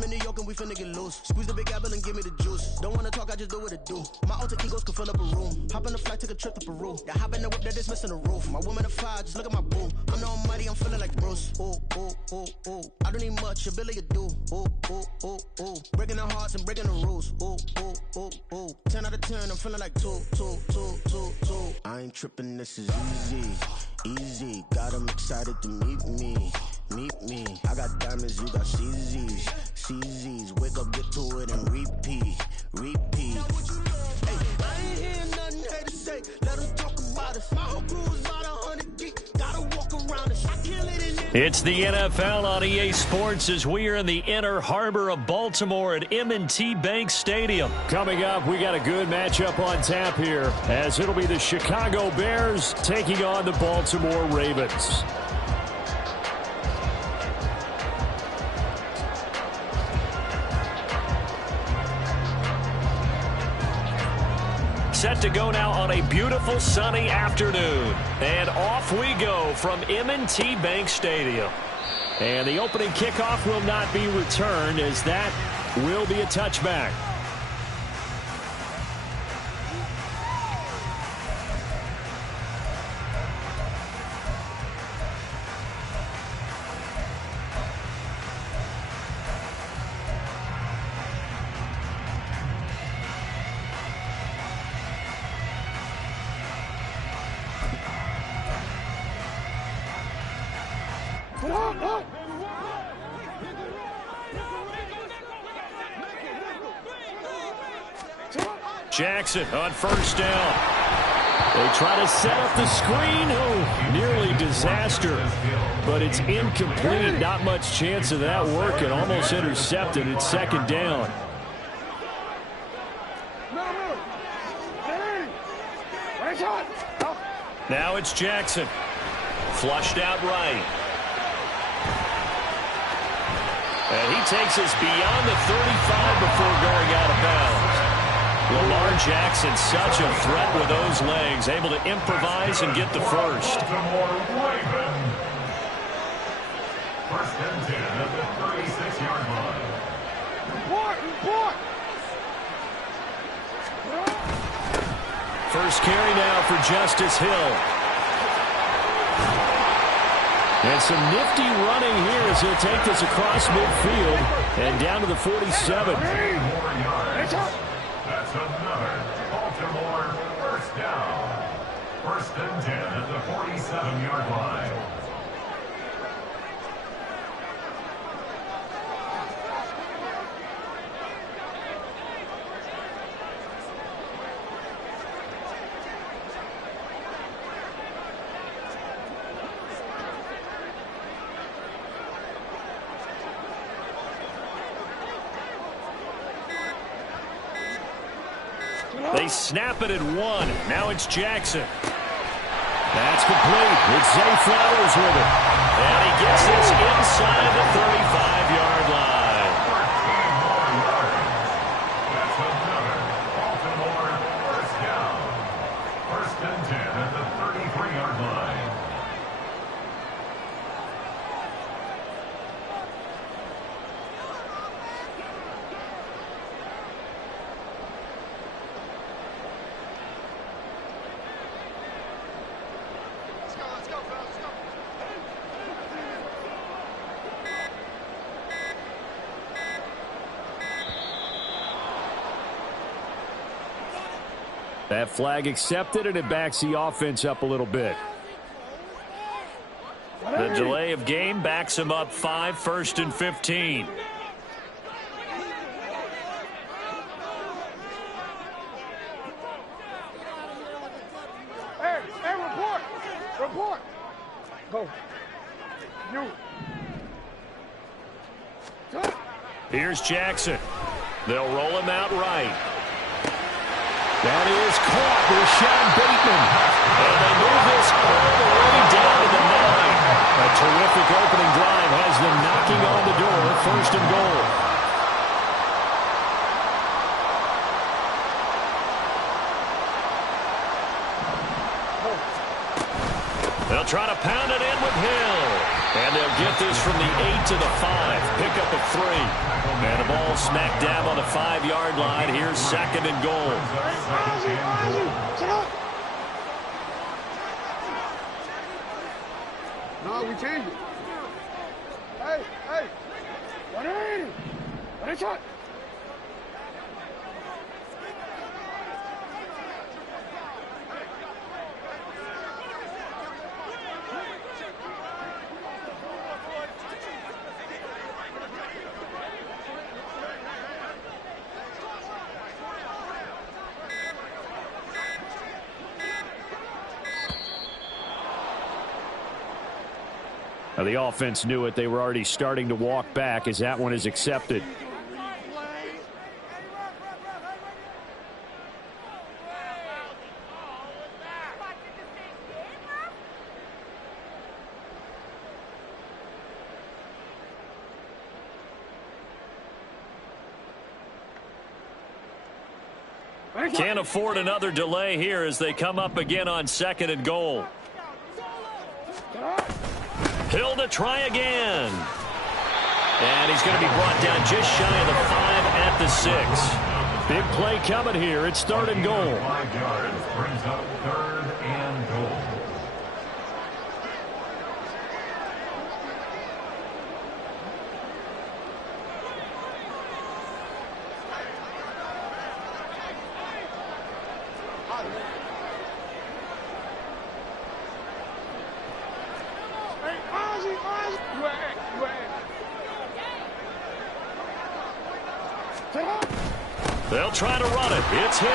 I'm in New York and we finna get loose. Squeeze the big apple and give me the juice. Don't wanna talk, I just do what it do. My alter egos can fill up a room. Hop on the flight, take a trip to Peru. That hop in the whip that is missing the roof. My woman a fire, just look at my boo. I'm the almighty, I'm feeling like Bruce. Ooh, ooh, ooh, ooh. I don't need much, ability you do. Ooh, ooh, ooh, ooh. Breaking the hearts and breaking the rules. Ooh, ooh, ooh, ooh. 10 out of 10, I'm feeling like 2, 2, 2, 2, 2. I ain't tripping, this is easy. Easy, got 'em excited to meet me. Meet me. I got diamonds, you got CZs. CZs, wake up, get to it and repeat. Repeat. Hey, I ain't hearing nothing haters say. Let them talk about us. My whole crew is about 100 deep. Gotta walk around us. I kill it in it. It's the NFL on EA Sports as we are in the inner harbor of Baltimore at M&T Bank Stadium. Coming up, we got a good matchup on tap here as it'll be the Chicago Bears taking on the Baltimore Ravens. Set to go now on a beautiful sunny afternoon. And off we go from M&T Bank Stadium. And the opening kickoff will not be returned as that will be a touchback. Jackson on first down. They try to set up the screen. Oh, nearly disaster. But it's incomplete. Not much chance of that working. Almost intercepted. It's second down. Now it's Jackson. Flushed out right. And he takes us beyond the 35 before going out of bounds. Lamar Jackson, such a threat with those legs, able to improvise and get the first. First and 10 at the 36-yard line. First carry now for Justice Hill. And some nifty running here as he'll take this across midfield and down to the 47. That's another Baltimore first down. First and 10 at the 47-yard line. They snap it at one. Now it's Jackson. That's complete. It's Zay Flowers with it. And he gets this inside the 35-yard line. 13 more yards. That's another Baltimore first down. First and 10 at the 33-yard line. That flag accepted, and it backs the offense up a little bit. The delay of game backs him up 5, first and 15. Hey, report. Go. Here's Jackson. They'll roll him out right. That is caught with Sean Bateman. And they move this all the way down to the 9. A terrific opening drive has them knocking on the door. First and goal. They'll try to pound it in with Hill. And they'll get this from the 8 to the 5. Pick up a 3. And the ball smack dab on the 5-yard line. Here's 2nd and goal. No, we changed it. Hey, hey. 180. 180 shot. Now the offense knew it. They were already starting to walk back as that one is accepted. Can't afford another delay here as they come up again on 2nd and goal. Hill to try again. And he's going to be brought down just shy of the 5 at the 6. Big play coming here. It's 3rd and goal. 5 yards brings up 3rd and goal. They'll try to run it. It's Hill.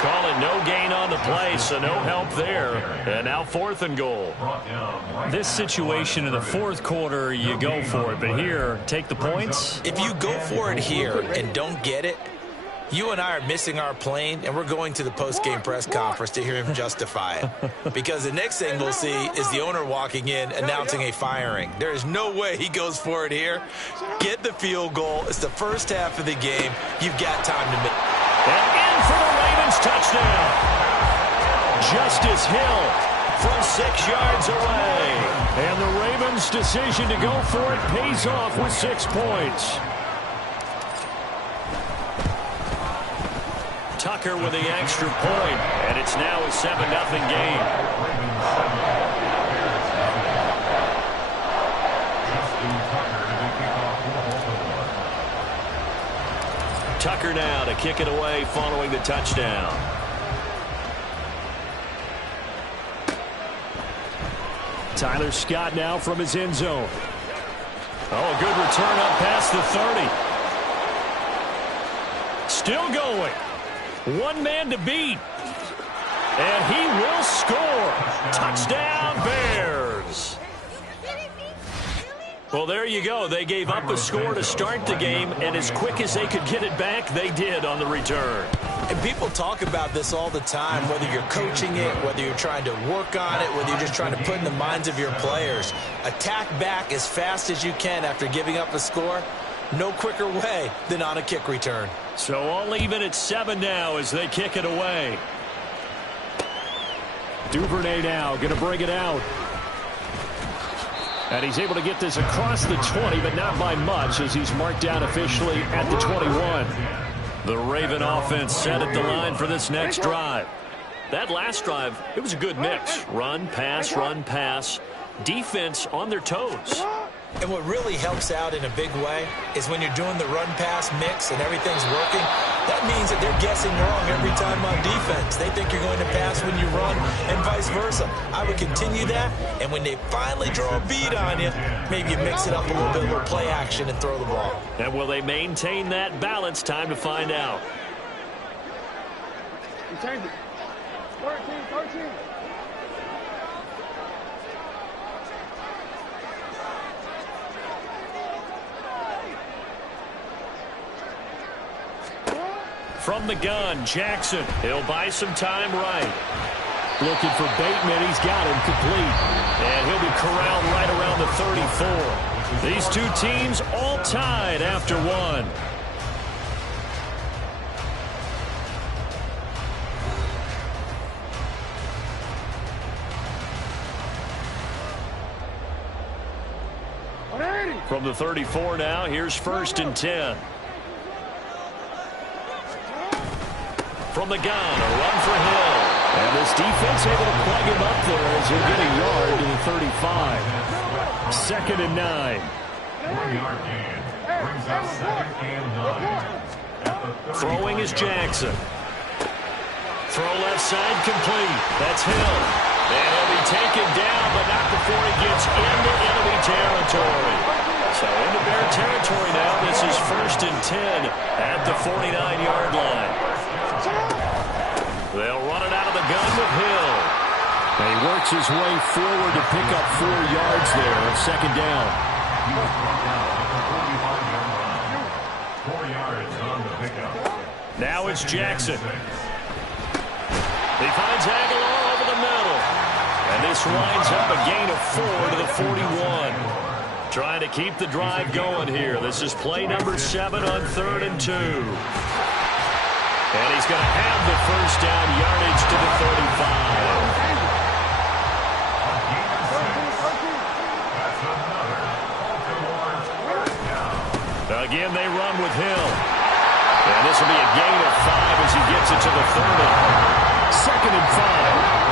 Call it no gain on the play, so no help there. And now 4th and goal. This situation in the 4th quarter, you go for it. But here, take the points. If you go for it here and don't get it, you and I are missing our plane, and we're going to the post-game press conference to hear him justify it. Because the next thing we'll see is the owner walking in announcing a firing. There is no way he goes for it here. Get the field goal. It's the first half of the game. You've got time to make. And in for the Ravens touchdown. Justice Hill from 6 yards away. And the Ravens' decision to go for it pays off with 6 points. Tucker with the extra point, and it's now a 7-0 game. Tucker now to kick it away following the touchdown. Tyler Scott now from his end zone. Oh, a good return up past the 30. Still going. One man to beat. And he will score. Touchdown, Bears. Well, there you go. They gave up a score to start the game, and as quick as they could get it back, they did on the return. And people talk about this all the time, whether you're coaching it, whether you're trying to work on it, whether you're just trying to put in the minds of your players. Attack back as fast as you can after giving up a score. No quicker way than on a kick return. So all even at 7 now as they kick it away. Duvernay now going to bring it out. And he's able to get this across the 20, but not by much as he's marked down officially at the 21. The Raven offense set at the line for this next drive. That last drive, it was a good mix. Run, pass, defense on their toes. And what really helps out in a big way is when you're doing the run-pass mix and everything's working, that means that they're guessing wrong every time on defense. They think you're going to pass when you run and vice versa. I would continue that, and when they finally draw a bead on you, maybe you mix it up a little bit, a little play action, and throw the ball. And will they maintain that balance? Time to find out. We changed it. 13. From the gun, Jackson. He'll buy some time right. Looking for Bateman. He's got him complete. And he'll be corralled right around the 34. These two teams all tied after one. From the 34 now, here's 1st and 10. From the gun, a run for Hill. And this defense able to plug him up there as he'll get a yard to the 35. 2nd and 9. 1-yard gain. Brings up 2nd and 9. Throwing is Jackson. Throw left side complete. That's Hill. And he'll be taken down, but not before he gets into enemy territory. So into Bear territory now. This is 1st and 10 at the 49-yard line. They'll run it out of the gun with Hill. And he works his way forward to pick up 4 yards there. 2nd down. 4 yards on the pickup. Now it's Jackson. He finds Aguilar over the middle. And this winds up a gain of 4 to the 41. Trying to keep the drive going here. This is play number 7 on 3rd and 2. And he's going to have the 1st down yardage to the 35. Again, they run with Hill. And this will be a gain of 5 as he gets it to the 30. 2nd and 5.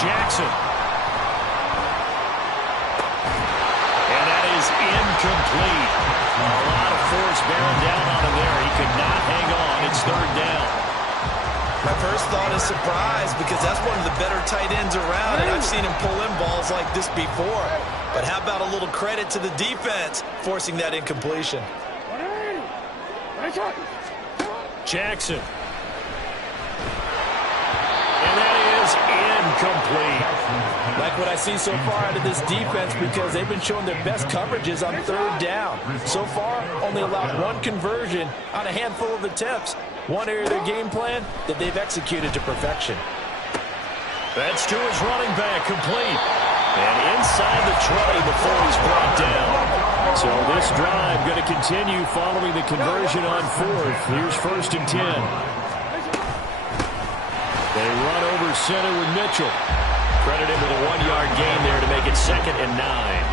Jackson. And that is incomplete. A lot of force bearing down on him there. He could not hang on. It's 3rd down. My first thought is surprise because that's one of the better tight ends around, and I've seen him pull in balls like this before. But how about a little credit to the defense forcing that incompletion? Jackson. And that is incomplete. Like what I see so far out of this defense because they've been showing their best coverages on 3rd down. So far, only allowed 1 conversion on a handful of attempts. One area of their game plan that they've executed to perfection. That's to his running back, complete. And inside the 20 before he's brought down. So this drive going to continue following the conversion on 4th. Here's 1st and 10. They run over center with Mitchell. Credit him with a 1-yard gain there to make it 2nd and 9.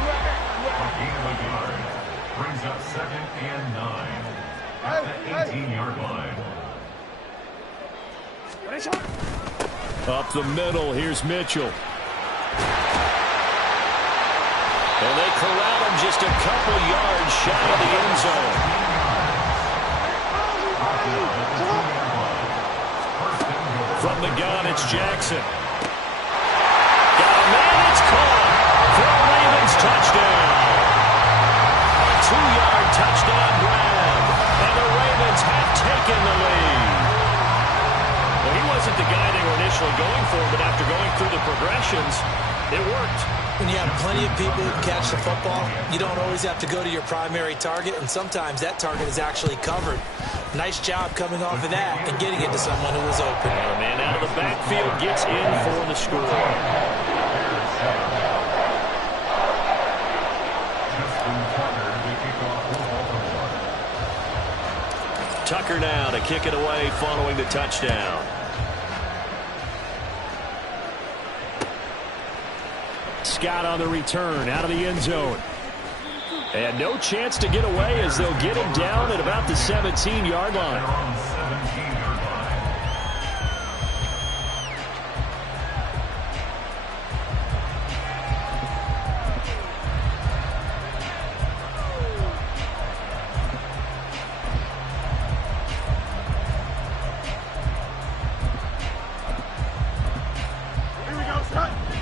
Brings up 2nd and 9 at the 18-yard line. Up the middle, here's Mitchell. And they corral him just a couple yards shy of the end zone. From the gun, it's Jackson. Got a man, it's caught. For a Ravens touchdown. A 2-yard touchdown grab. And the Ravens have taken the lead. Well, he wasn't the guy they were initially going for, but after going through the progressions, it worked. When you have plenty of people who catch the football, you don't always have to go to your primary target, and sometimes that target is actually covered. Nice job coming off of that and getting it to someone who was open. And a man out of the backfield gets in for the score. Tucker now to kick it away following the touchdown. Scott on the return out of the end zone. And no chance to get away as they'll get him down at about the 17-yard line.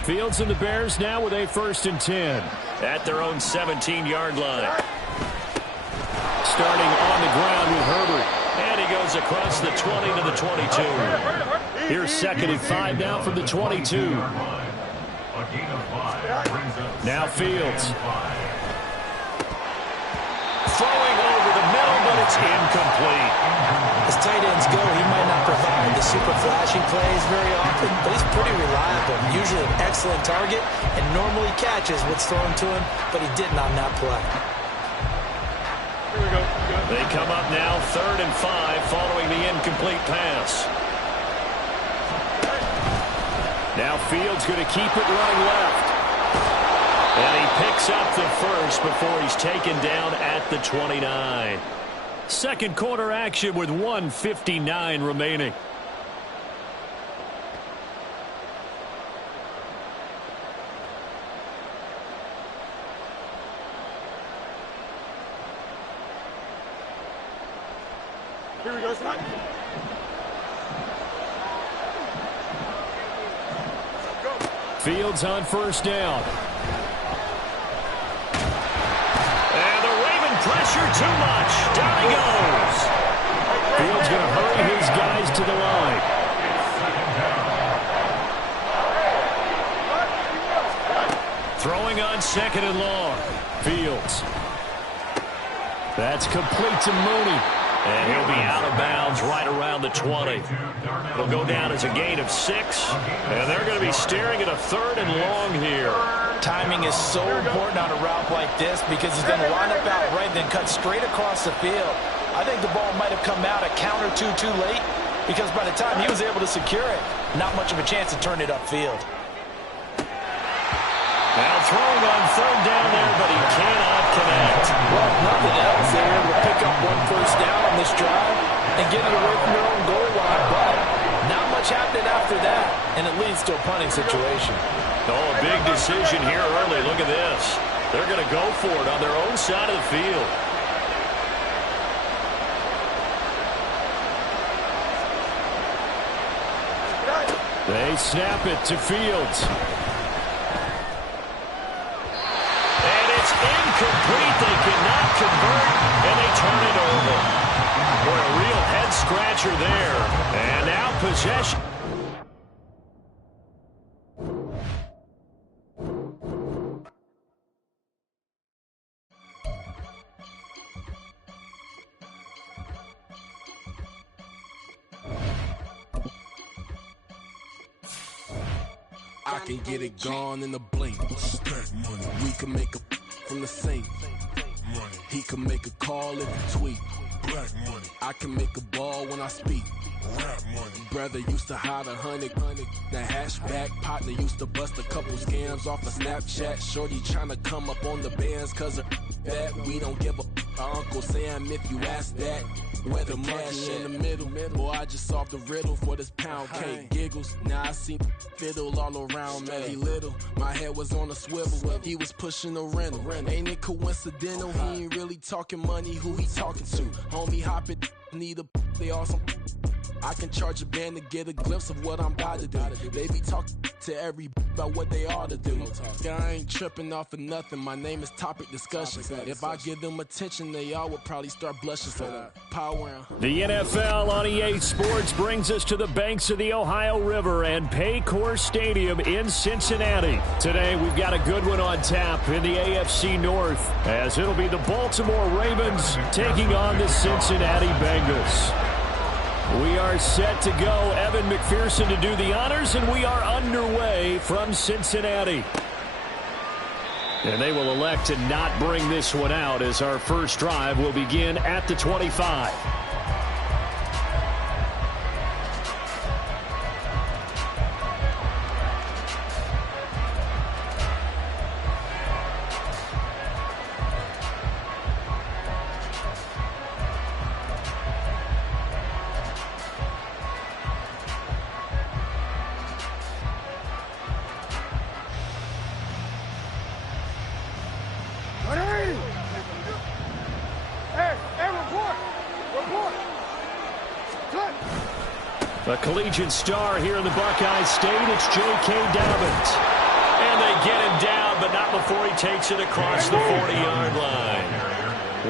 Fields and the Bears now with a 1st and 10 at their own 17-yard line. Starting on the ground with Herbert. And he goes across the 20 to the 22. Here's 2nd and 5 now from the 22. Now Fields. Throwing over the middle, but it's incomplete. As tight ends go, he might not provide the super flashy plays very often, but he's pretty reliable. Usually an excellent target and normally catches what's thrown to him, but he didn't on that play. Here we go. They come up now 3rd and 5 following the incomplete pass. Now Fields going to keep it running left. And he picks up the first before he's taken down at the 29. Second quarter action with 1:59 remaining. Here we go, son. Fields on first down. And the Raven pressure too much. Down he goes. Fields going to hurry his guys to the line. Throwing on second and long. Fields. That's complete to Mooney. And he'll be out of bounds right around the 20. It'll go down as a gain of 6. And they're going to be staring at a third and long here. Timing is so important on a route like this because he's going to line up out right and then cut straight across the field. I think the ball might have come out a count or two too late because by the time he was able to secure it, not much of a chance to turn it upfield. Now throwing on third down there, but he cannot connect. Well, nothing else. They were able to pick up one first down on this drive and get it away from their own goal line, but not much happened after that, and it leads to a punting situation. Oh, a big decision here early. Look at this. They're going to go for it on their own side of the field. They snap it to Fields. Incomplete. They cannot convert, and they turn it over. Boy, a real head-scratcher there. And now possession. I can get it gone in a blink. We can make a from the sink. He can make a call if he tweet. I can make a ball when I speak. Brother used to hide 100. The hatchback partner used to bust a couple scams off of Snapchat. Shorty tryna come up on the bands cause of that. We don't give a Uncle Sam if you ask that. Where the cash in the middle. Boy, I just solved the riddle for this pound cake. Giggles, now I see fiddle all around me. He little, my head was on a swivel. He was pushing a rental. Ain't it coincidental? He ain't really talking money, who he talking to? Homie hopping, need a, they awesome. I can charge a band to get a glimpse of what I'm about to do. They be talking to every about what they ought to do. I ain't tripping off of nothing. My name is topic discussion. If I give them attention, they all would probably start blushing. So power round. The NFL on EA Sports brings us to the banks of the Ohio River and Paycor Stadium in Cincinnati. Today, we've got a good one on tap in the AFC North, as it'll be the Baltimore Ravens taking on the Cincinnati Bengals. We are set to go. Evan McPherson to do the honors, and we are underway from Cincinnati. And they will elect to not bring this one out as our first drive will begin at the 25. A collegiate star here in the Buckeye State, it's J.K. Dobbins. And they get him down, but not before he takes it across the 40-yard line.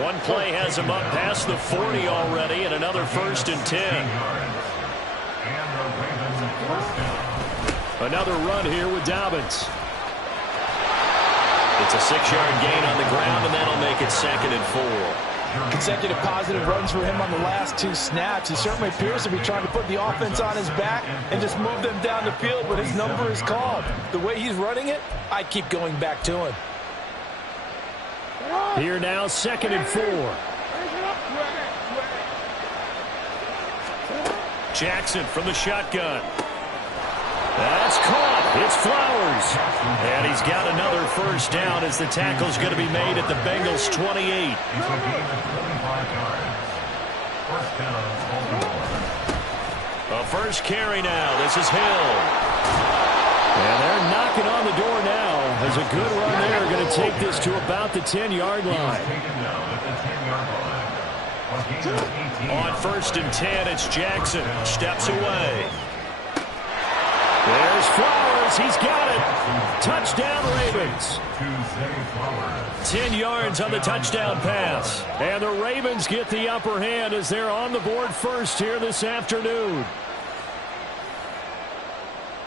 One play has him up past the 40 already, and another 1st and 10. Another run here with Dobbins. It's a 6-yard gain on the ground, and that'll make it 2nd and 4. Consecutive positive runs for him on the last 2 snaps. He certainly appears to be trying to put the offense on his back and just move them down the field, but his number is called. The way he's running it, I keep going back to him. Here now, 2nd and 4. Jackson from the shotgun. That's caught. It's Flowers. And he's got another first down as the tackle's going to be made at the Bengals' 28. A first carry now. This is Hill. And they're knocking on the door now. There's a good run there. Going to take this to about the 10-yard line. On 1st and 10, it's Jackson. Steps away. There's Flowers. He's got it. Touchdown, Ravens. 10 yards on the touchdown pass. And the Ravens get the upper hand as they're on the board first here this afternoon.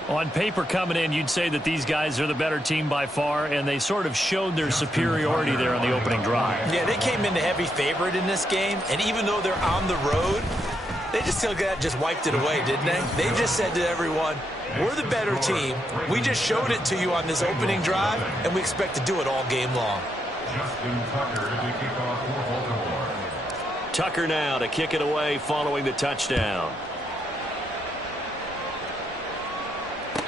On paper coming in, you'd say that these guys are the better team by far, and they sort of showed their superiority there on the opening drive. Yeah, they came in the heavy favorite in this game, and even though they're on the road, they just wiped it away, didn't they? They just said to everyone, we're the better team. We just showed it to you on this opening drive, and we expect to do it all game long. Justin Tucker to kick off for Baltimore. Tucker now to kick it away following the touchdown.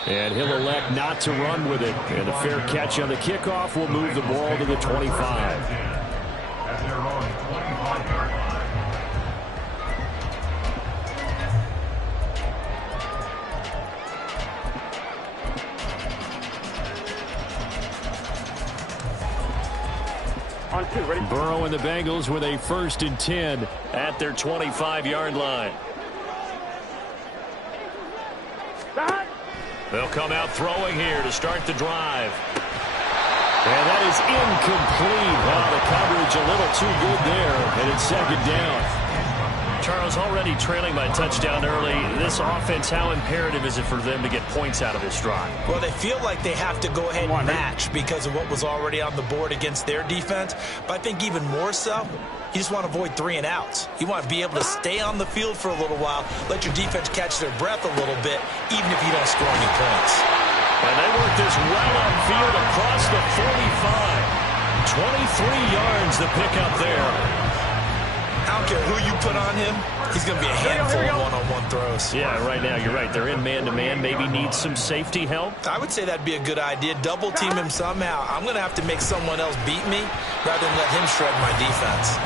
And he'll elect not to run with it. And a fair catch on the kickoff will move the ball to the 25. At their own 25-yard line. On 2, ready? Burrow and the Bengals with a 1st and 10 at their 25-yard line. They'll come out throwing here to start the drive. And that is incomplete. Wow, the coverage a little too good there. And it's 2nd down. Charles, already trailing by touchdown early. This offense, how imperative is it for them to get points out of this drive? Well, they feel like they have to go ahead and match because of what was already on the board against their defense. But I think even more so, you just want to avoid 3 and outs. You want to be able to stay on the field for a little while, let your defense catch their breath a little bit, even if you don't score any points. And they work this well upfield across the 45. 23 yards the pickup there. I don't care who you put on him, he's going to be a handful of one-on-one throws. Yeah, right now you're right. They're in man-to-man. Maybe needs some safety help. I would say that'd be a good idea. Double team him somehow. I'm going to have to make someone else beat me rather than let him shred my defense.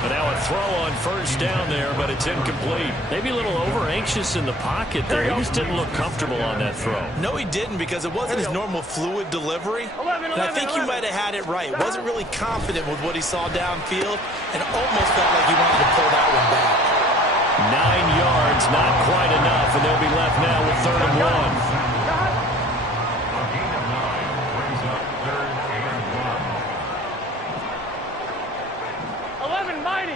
But now a throw on 1st down there, but it's incomplete. Maybe a little over-anxious in the pocket there. He just didn't look comfortable on that throw. No, he didn't, because it wasn't his normal fluid delivery. And I think he might have had it right. Wasn't really confident with what he saw downfield and almost felt like he wanted to pull that one back. 9 yards, not quite enough, and they'll be left now with 3rd and 1. A gain of 9 brings up 3rd and 11 mighty.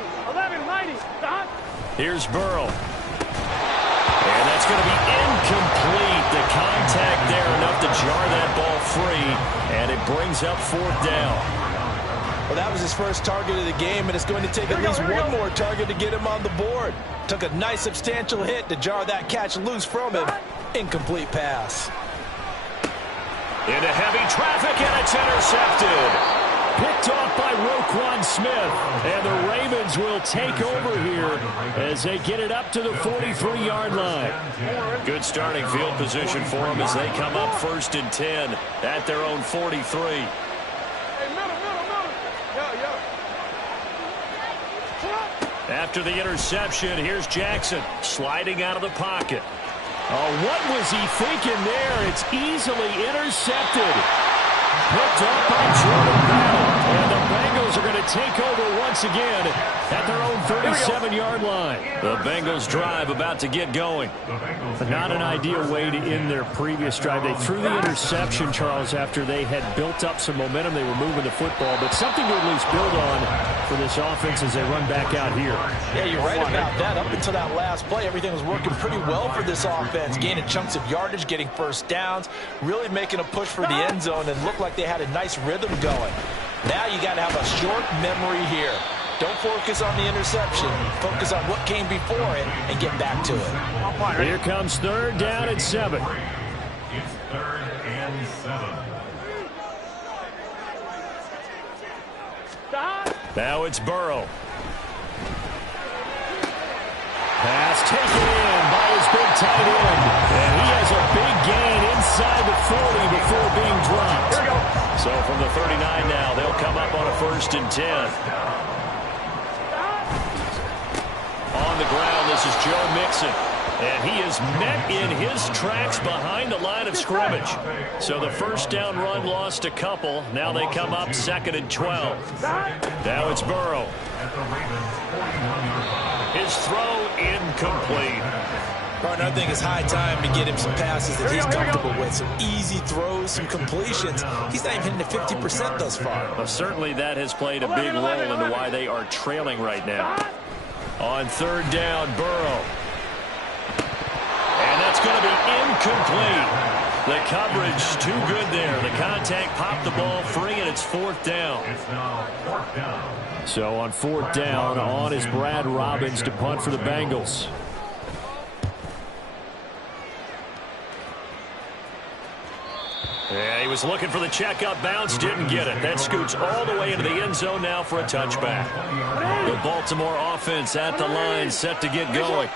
Stop. Here's Burrow. And that's going to be incomplete. The contact there enough to jar that ball free, and it brings up 4th down. Well, that was his first target of the game, and it's going to take at least one more target to get him on the board. Took a nice substantial hit to jar that catch loose from him. Incomplete pass. Into heavy traffic, and it's intercepted. Picked off by Roquan Smith, and the Ravens will take over here as they get it up to the 43-yard line. Good starting field position for them as they come up 1st and 10 at their own 43. After the interception, here's Jackson sliding out of the pocket. Oh, what was he thinking there? It's easily intercepted. Picked up by Jordan Battle. And the Bengals are going to take over once again at their own 37-yard line. The Bengals drive about to get going. Not an ideal way to end their previous drive. They threw the interception, Charles, after they had built up some momentum. They were moving the football, but something to at least build on for this offense as they run back out here. Yeah, you're right about that. Up until that last play, everything was working pretty well for this offense, gaining chunks of yardage, getting first downs, really making a push for the end zone, and looked like they had a nice rhythm going. Now you got to have a short memory here. Don't focus on the interception. Focus on what came before it and get back to it. Here comes 3rd down and 7. It's 3rd and 7. Now it's Burrow. Pass taken in by his big tight end. And he has a big gain inside the 40 before being dropped. So from the 39 now, they'll come up on a 1st and 10. On the ground, this is Joe Mixon. And he is met in his tracks behind the line of scrimmage. So the 1st down run lost a couple. Now they come up 2nd and 12. Now it's Burrow. His throw incomplete. Partner, I think it's high time to get him some passes that he's comfortable with. Some easy throws, some completions. He's not even hitting the 50% thus far. Well, certainly that has played a big role into why they are trailing right now. On 3rd down, Burrow. And that's going to be incomplete. The coverage too good there. The contact popped the ball free, and it's 4th down. It's now 4th down. So on 4th down, on is Brad Robbins to punt for the Bengals. Yeah, he was looking for the checkup bounce, didn't get it. That scoots all the way into the end zone now for a touchback. The Baltimore offense at the line, set to get going.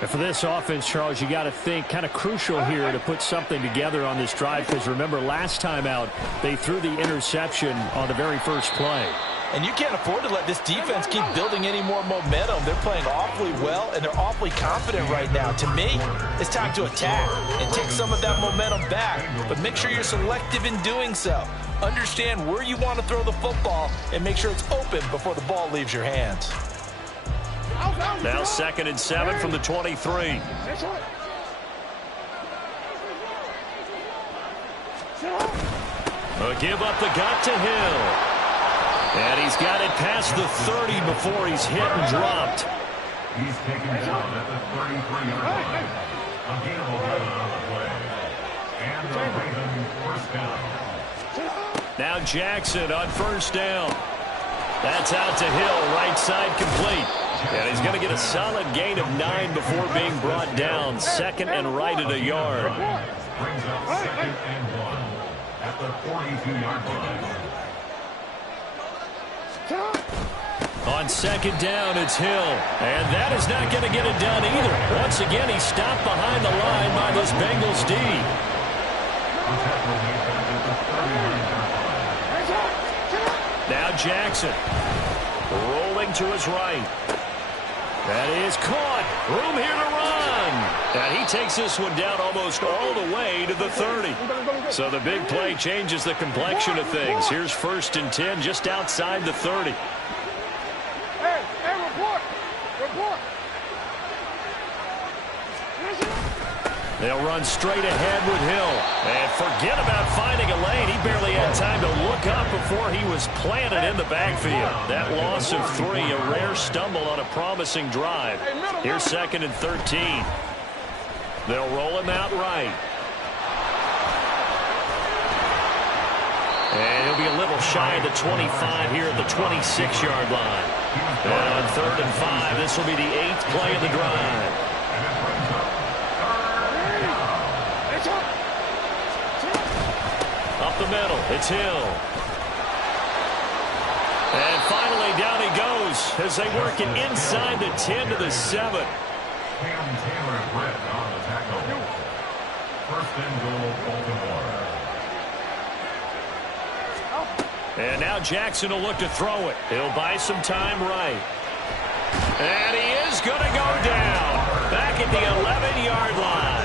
And for this offense, Charles, you got to think kind of crucial here to put something together on this drive, because remember last time out they threw the interception on the very first play. And you can't afford to let this defense keep building any more momentum. They're playing awfully well, and they're awfully confident right now. To me, it's time to attack and take some of that momentum back, but make sure you're selective in doing so. Understand where you want to throw the football and make sure it's open before the ball leaves your hands. Now 2nd and 7 from the 23. A give up the gut to Hill. And he's got it past the 30 before he's hit and dropped. He's taken down at the 33-yard line. A gain of 11 on the play. And the Ravens 1st down. Now Jackson on 1st down. That's out to Hill, right side complete. And he's going to get a solid gain of 9 before being brought down. 2nd and right at a yard. Brings up 2nd and 1 at the 42-yard line. On 2nd down, it's Hill. And that is not going to get it done either. Once again, he's stopped behind the line by this Bengals D. Now Jackson rolling to his right. That is caught. Room here to run. And he takes this one down almost all the way to the 30. So the big play changes the complexion of things. Here's 1st and 10 just outside the 30. Hey, report. They'll run straight ahead with Hill. And forget about finding a lane. He barely had time to look up before he was planted in the backfield. That loss of 3, a rare stumble on a promising drive. Here's 2nd and 13. They'll roll him out right. And he'll be a little shy of the 25 here at the 26-yard line. And on 3rd and 5, this will be the 8th play of the drive. Up the middle, it's Hill. And finally, down he goes as they work it inside the 10 to the 7. Cam Taylor Britt on the tackle. 1st and goal, Baltimore. And now Jackson will look to throw it. He'll buy some time right. And he is going to go down. Back at the 11-yard line.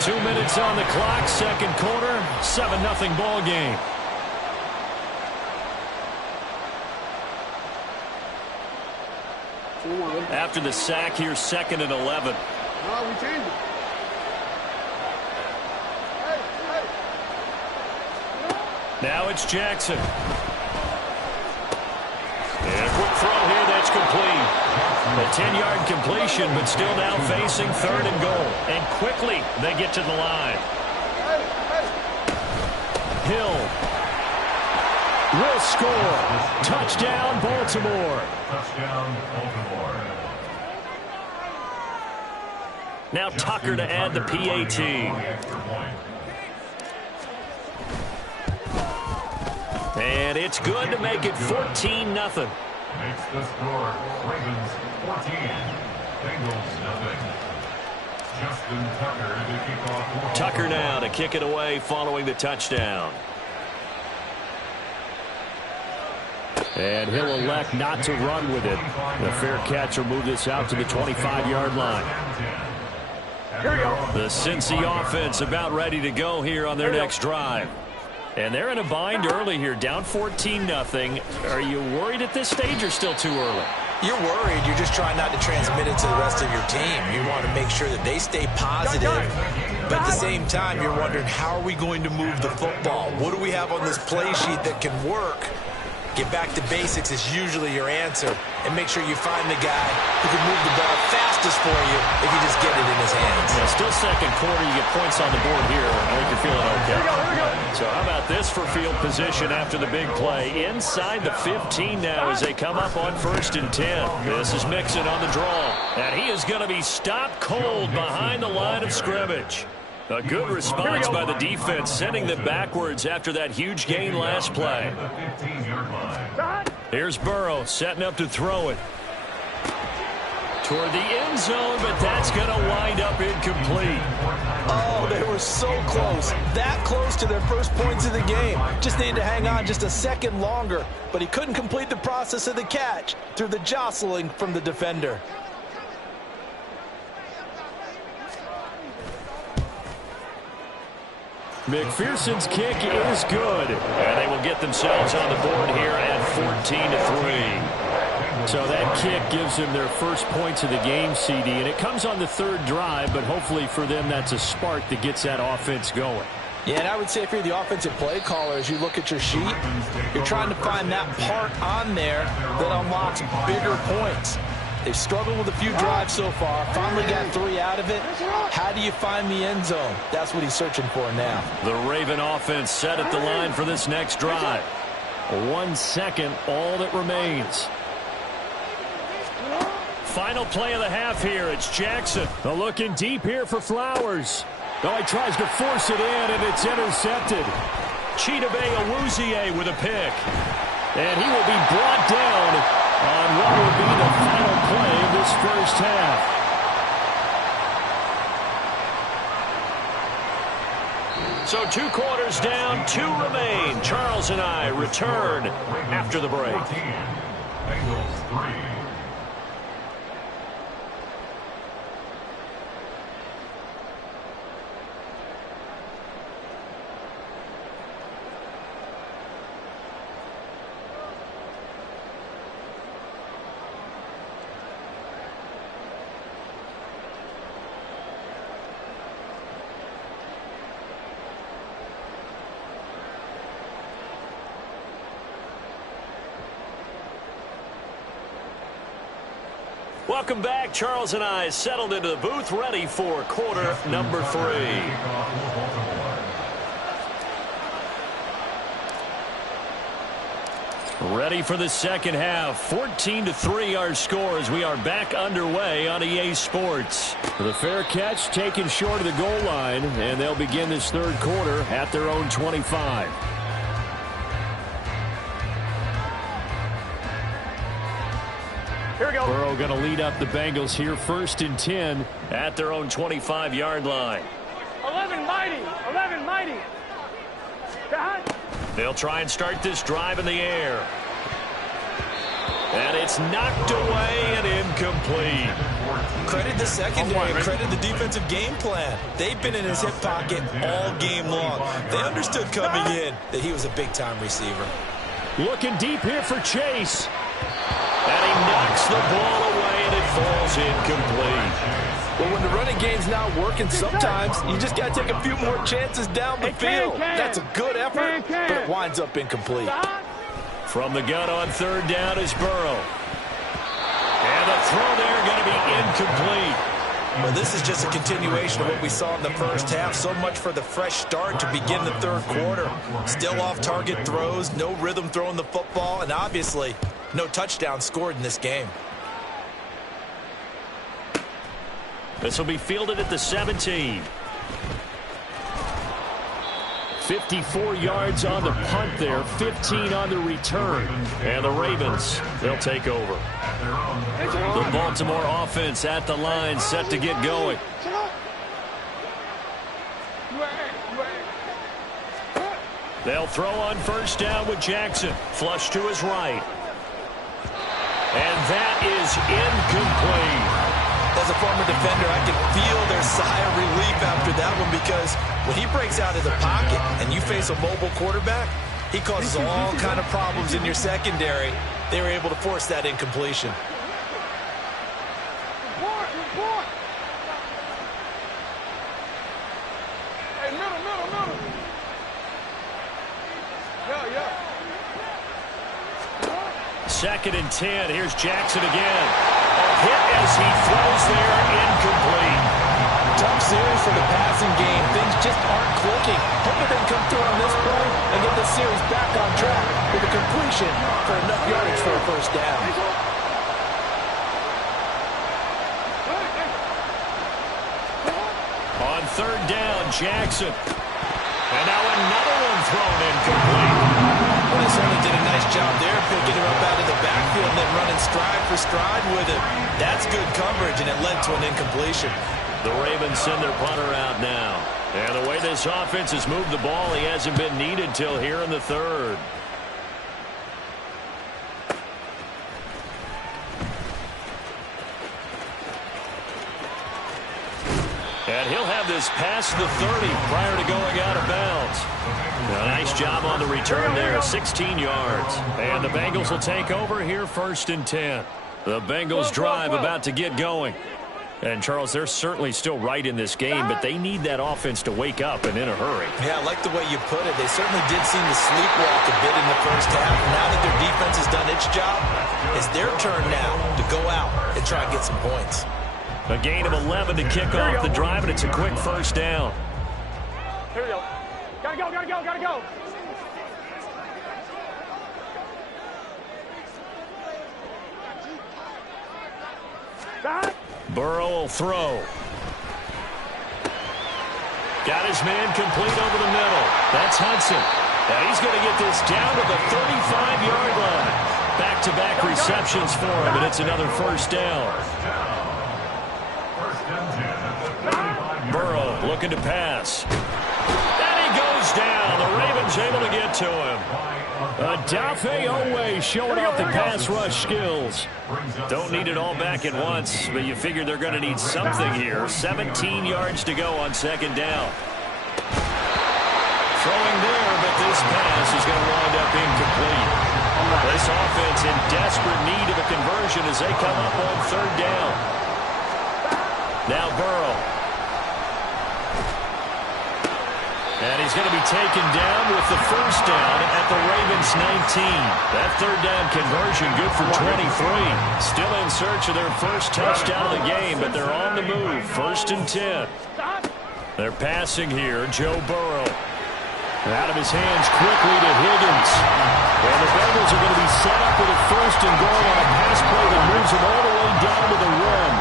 2 minutes on the clock, 2nd quarter, 7-0 ball game. After the sack, here's 2nd and 11. No, we changed it. Now it's Jackson. And a quick throw here that's complete. A 10-yard completion, but still now facing 3rd and goal. And quickly they get to the line. Hill will score. Touchdown, Baltimore. Touchdown, Baltimore. Now Tucker to add the PAT. And it's good to make it 14-0. Makes the score Ravens 14, Bengals 0. Justin Tucker to kick off. Tucker now to kick it away following the touchdown. And he'll elect not to run with it. The fair catch will move this out to the 25-yard line. Here we go. The Cincy offense about ready to go here on their next drive. And they're in a bind early here, down 14-0. Are you worried at this stage or still too early? You're worried. You're just trying not to transmit it to the rest of your team. You want to make sure that they stay positive. But at the same time, you're wondering, how are we going to move the football? What do we have on this play sheet that can work? Get back to basics is usually your answer. And make sure you find the guy who can move the ball fastest for you if you just get it in his hands. Yeah, still second quarter. You get points on the board here. I think you're feeling okay. Here we go. So how about this for field position after the big play? Inside the 15 now as they come up on 1st and 10. This is Mixon on the draw. And he is going to be stopped cold behind the line of scrimmage. A good response by the defense, sending them backwards after that huge gain last play. Here's Burrow setting up to throw it toward the end zone, but that's going to wind up incomplete. Oh, they were so close. That close to their first points of the game. Just needed to hang on just a second longer, but he couldn't complete the process of the catch through the jostling from the defender. McPherson's kick is good, and they will get themselves on the board here at 14-3. So that kick gives them their first points of the game, CD, and it comes on the 3rd drive, but hopefully for them that's a spark that gets that offense going. Yeah, and I would say if you're the offensive play caller, as you look at your sheet, you're trying to find that part on there that unlocks bigger points. They've struggled with a few drives so far. Finally got 3 out of it. How do you find the end zone? That's what he's searching for now. The Raven offense set at the line for this next drive. 1 second, all that remains. Final play of the half here. It's Jackson. Looking deep here for Flowers. Oh, he tries to force it in, and it's intercepted. Chidobe Awuzie with a pick. And he will be brought down on what will be the final play of this first half. So 2 quarters down, 2 remain. Charles and I return after the break. Bengals 3. Welcome back. Charles and I settled into the booth, ready for quarter number 3. Ready for the second half. 14-3 our score as we are back underway on EA Sports. The fair catch taken short of the goal line, and they'll begin this 3rd quarter at their own 25. Here we go. Burrow going to lead up the Bengals here 1st and 10 at their own 25-yard line. 11 mighty. 11 mighty. They'll try and start this drive in the air. And it's knocked away and incomplete. Credit the secondary, credit the defensive game plan. They've been in his hip pocket all game long. They understood coming in that he was a big-time receiver. Looking deep here for Chase. And he knocks the ball away, and it falls incomplete. Well, when the running game's not working, sometimes you just got to take a few more chances down the field. That's a good effort, but it winds up incomplete. From the gun on 3rd down is Burrow. And the throw there going to be incomplete. Well, this is just a continuation of what we saw in the first half. So much for the fresh start to begin the 3rd quarter. Still off-target throws, no rhythm throwing the football, and obviously no touchdown scored in this game. This will be fielded at the 17. 54 yards on the punt there, 15 on the return. And the Ravens, they'll take over. The Baltimore offense at the line, set to get going. They'll throw on first down with Jackson. Flush to his right. And that is incomplete. As a former defender, I can feel their sigh of relief after that one, because when he breaks out of the pocket and you face a mobile quarterback, he causes all kind of problems in your secondary. They were able to force that incompletion. Hey, middle. Yeah. 2nd and 10. Here's Jackson again. A hit as he throws there, incomplete. Tough series for the passing game. Things just aren't clicking. Hoping they can come through on this play and get the series back on track with a completion for enough yardage for a first down. On 3rd down, Jackson. And now another one thrown incomplete. Well, they certainly did a nice job there, picking him up out of the backfield and then running stride for stride with him. That's good coverage, and it led to an incompletion. The Ravens send their punter out now. And the way this offense has moved the ball, he hasn't been needed till here in the 3rd. And he'll have this past the 30 prior to going out of bounds. A nice job on the return there, 16 yards. And the Bengals will take over here, 1st and 10. The Bengals drive about to get going. And, Charles, they're certainly still right in this game, but they need that offense to wake up and in a hurry. Yeah, I like the way you put it. They certainly did seem to sleepwalk a bit in the first half. Now that their defense has done its job, it's their turn now to go out and try and get some points. A gain of 11 to kick off the drive, and it's a quick first down. Here we go. Gotta go. Burrow will throw. Got his man complete over the middle. That's Hudson. And he's going to get this down to the 35-yard line. Back-to-back receptions for him, and it's another first down. Burrow looking to pass. And he goes down. The Ravens able to get to him. Odafe Oweh showing off the pass rush skills. Don't need it all back at once, but you figure they're going to need something here. 17 yards to go on 2nd down. Throwing there, but this pass is going to wind up incomplete. This offense in desperate need of a conversion as they come up on 3rd down. Now Burrow. And he's going to be taken down with the first down at the Ravens 19. That 3rd down conversion good for 23. Still in search of their first touchdown of the game, but they're on the move. 1st and 10. They're passing here. Joe Burrow. Out of his hands quickly to Higgins. And the Bengals are going to be set up with a 1st and goal on a pass play that moves them all the way down to the run.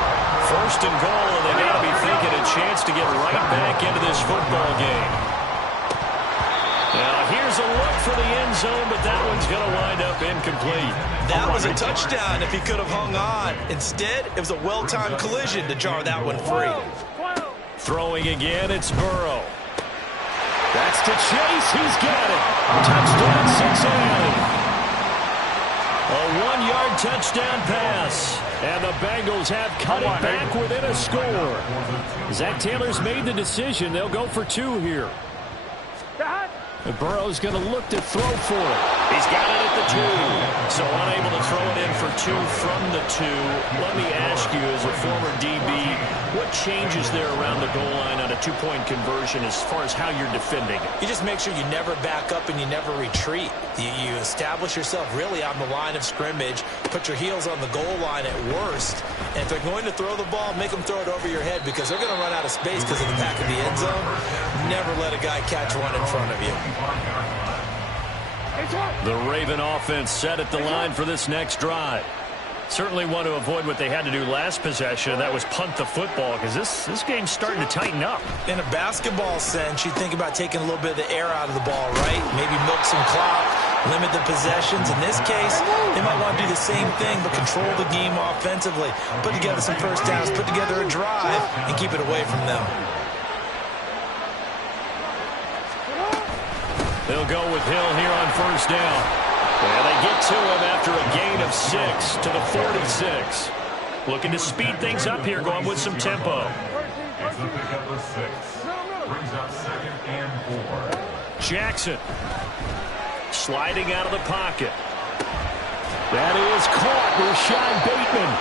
1st and goal, and they got to be thinking a chance to get right back into this football game. Now, here's a look for the end zone, but that one's going to wind up incomplete. That was a touchdown if he could have hung on. Instead, it was a well-timed collision to jar that one free. Throwing again, it's Burrow. That's to Chase. He's got it. Touchdown, Cincinnati. A 1-yard touchdown pass. And the Bengals have cut it back within a score. Zach Taylor's made the decision. They'll go for 2 here. And Burrow's going to look to throw for it. He's got it at the 2. So unable to throw it in for 2 from the 2. Let me ask you, as a former DB, what changes there around the goal line on a 2-point conversion as far as how you're defending? You just make sure you never back up and you never retreat. You establish yourself really on the line of scrimmage, put your heels on the goal line at worst, and if they're going to throw the ball, make them throw it over your head because they're going to run out of space because of the back of the end zone. Never let a guy catch one in front of you. The Raven offense set at the line for this next drive. Certainly want to avoid what they had to do last possession, and that was punt the football, because this game's starting to tighten up. In a basketball sense, you think about taking a little bit of the air out of the ball, right? Maybe milk some clock, limit the possessions. In this case, they might want to do the same thing, but control the game offensively. Put together some first downs, put together a drive, and keep it away from them. They'll go with Hill here on first down. And they get to him after a gain of 6 to the 46. Looking to speed things up here, going with some tempo. It's a pickup of 6. Brings up 2nd and 4. Jackson sliding out of the pocket. That is caught. Rashad Bateman.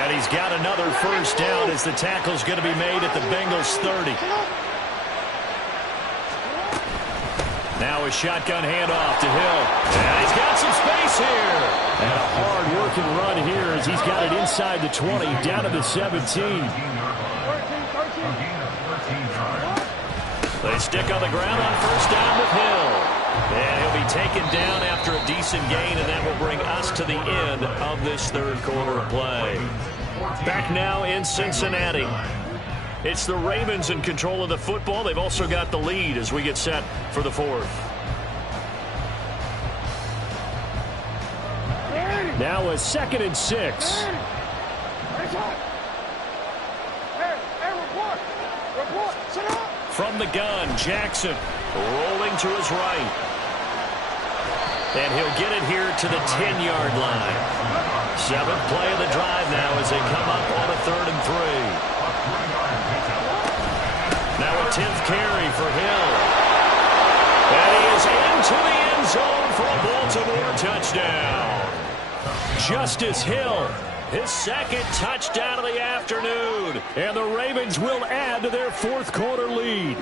And he's got another first down as the tackle's going to be made at the Bengals 30. Now a shotgun handoff to Hill. And he's got some space here. And a hard-working run here as he's got it inside the 20, down to the 17. They stick on the ground on first down with Hill. And he'll be taken down after a decent gain, and that will bring us to the end of this third quarter of play. Back now in Cincinnati. It's the Ravens in control of the football. They've also got the lead as we get set for the fourth. Now a 2nd and 6. From the gun, Jackson rolling to his right. And he'll get it here to the 10-yard line. 7th play of the drive now as they come up on a 3rd and 3. Now a 10th carry for Hill. And he is into the end zone for a Baltimore touchdown. Justice Hill, his 2nd touchdown of the afternoon. And the Ravens will add to their fourth quarter lead.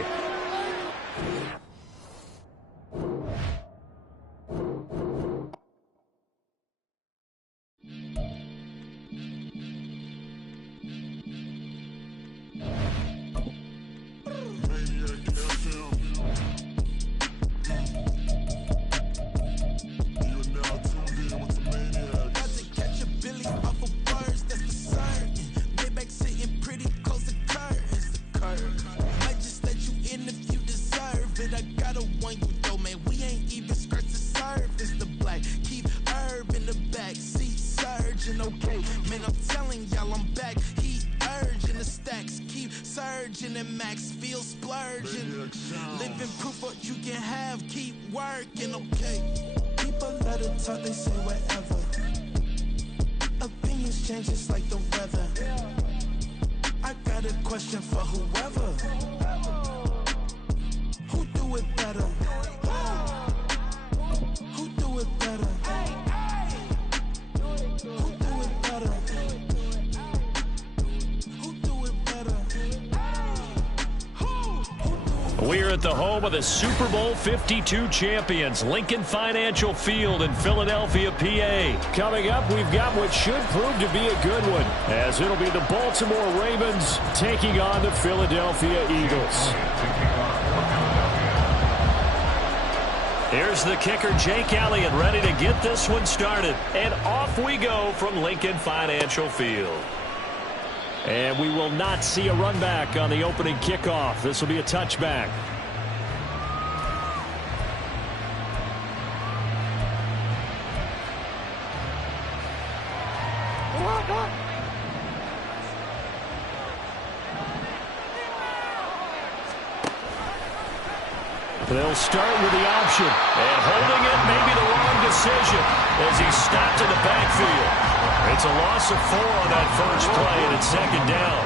We're at the home of the Super Bowl 52 champions, Lincoln Financial Field in Philadelphia, PA. Coming up, we've got what should prove to be a good one, as it'll be the Baltimore Ravens taking on the Philadelphia Eagles. Here's the kicker, Jake Elliott, ready to get this one started. And off we go from Lincoln Financial Field. And we will not see a run back on the opening kickoff. This will be a touchback. They'll start with the option. And holding it may be the wrong decision as he stopped in the backfield. It's a loss of 4 on that first play, and it's 2nd down.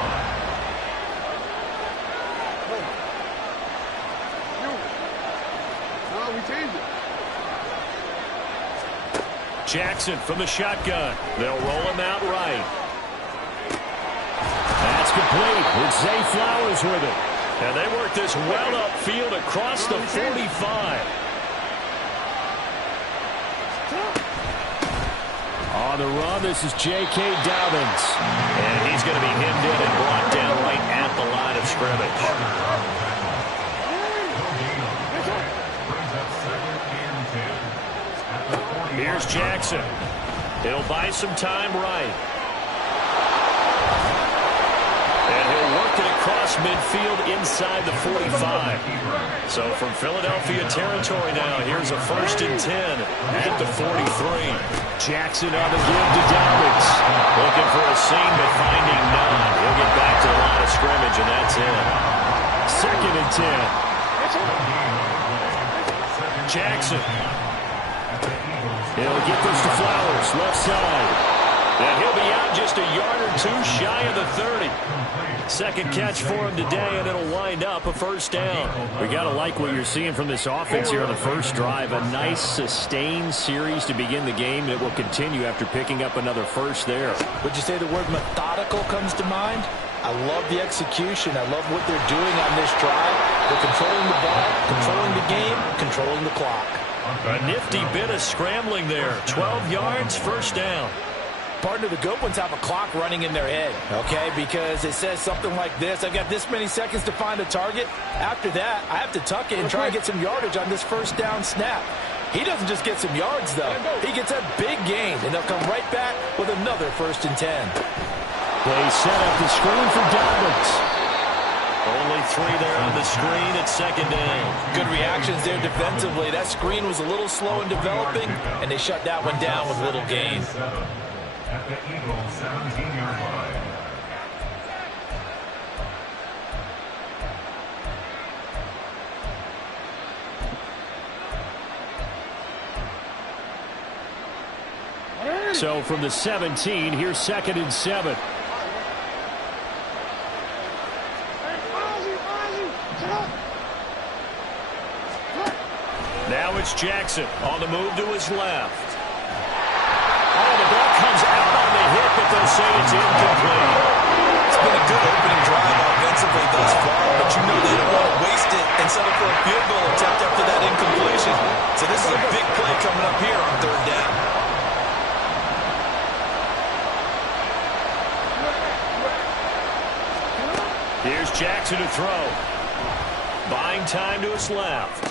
Jackson from the shotgun. They'll roll him out right. That's complete. It's Zay Flowers with it. And they work this well upfield across the 45. On the run, this is J.K. Dobbins. And he's going to be hemmed in and brought down right at the line of scrimmage. Here's Jackson. He'll buy some time right. And he'll work it across midfield inside the 45. So from Philadelphia territory now, here's a 1st and 10 at the 43. Jackson on the give to Dobbins. Looking for a seam, but finding none. He'll get back to the line of scrimmage, and that's it. 2nd and 10. Jackson. He'll get this to Flowers, left side. And he'll be out just a yard or two shy of the 30. Second catch for him today, and it'll wind up a first down. We got to like what you're seeing from this offense here on the first drive. A nice, sustained series to begin the game that will continue after picking up another first there. Would you say the word methodical comes to mind? I love the execution. I love what they're doing on this drive. They're controlling the ball, controlling the game, controlling the clock. A nifty bit of scrambling there. 12 yards, first down. Partner, the good ones have a clock running in their head, okay? Because it says something like this: I've got this many seconds to find a target. After that, I have to tuck it and try and get some yardage on this first down snap. He doesn't just get some yards, though. He gets a big gain, and they'll come right back with another 1st and 10. They set up the screen for Dobbins. Only 3 there on the screen at second down. Good reactions there defensively. That screen was a little slow in developing, and they shut that one down with little gain. At the Eagles' 17-yard line. So from the 17, here's 2nd and 7. Now it's Jackson on the move to his left. Oh, the ball comes out on the hit, but they'll say it's incomplete. It's been a good opening drive offensively thus far, but you know they don't want to waste it and settle for a field goal attempt after that incompletion. So this is a big play coming up here on 3rd down. Here's Jackson to throw. Buying time to his left.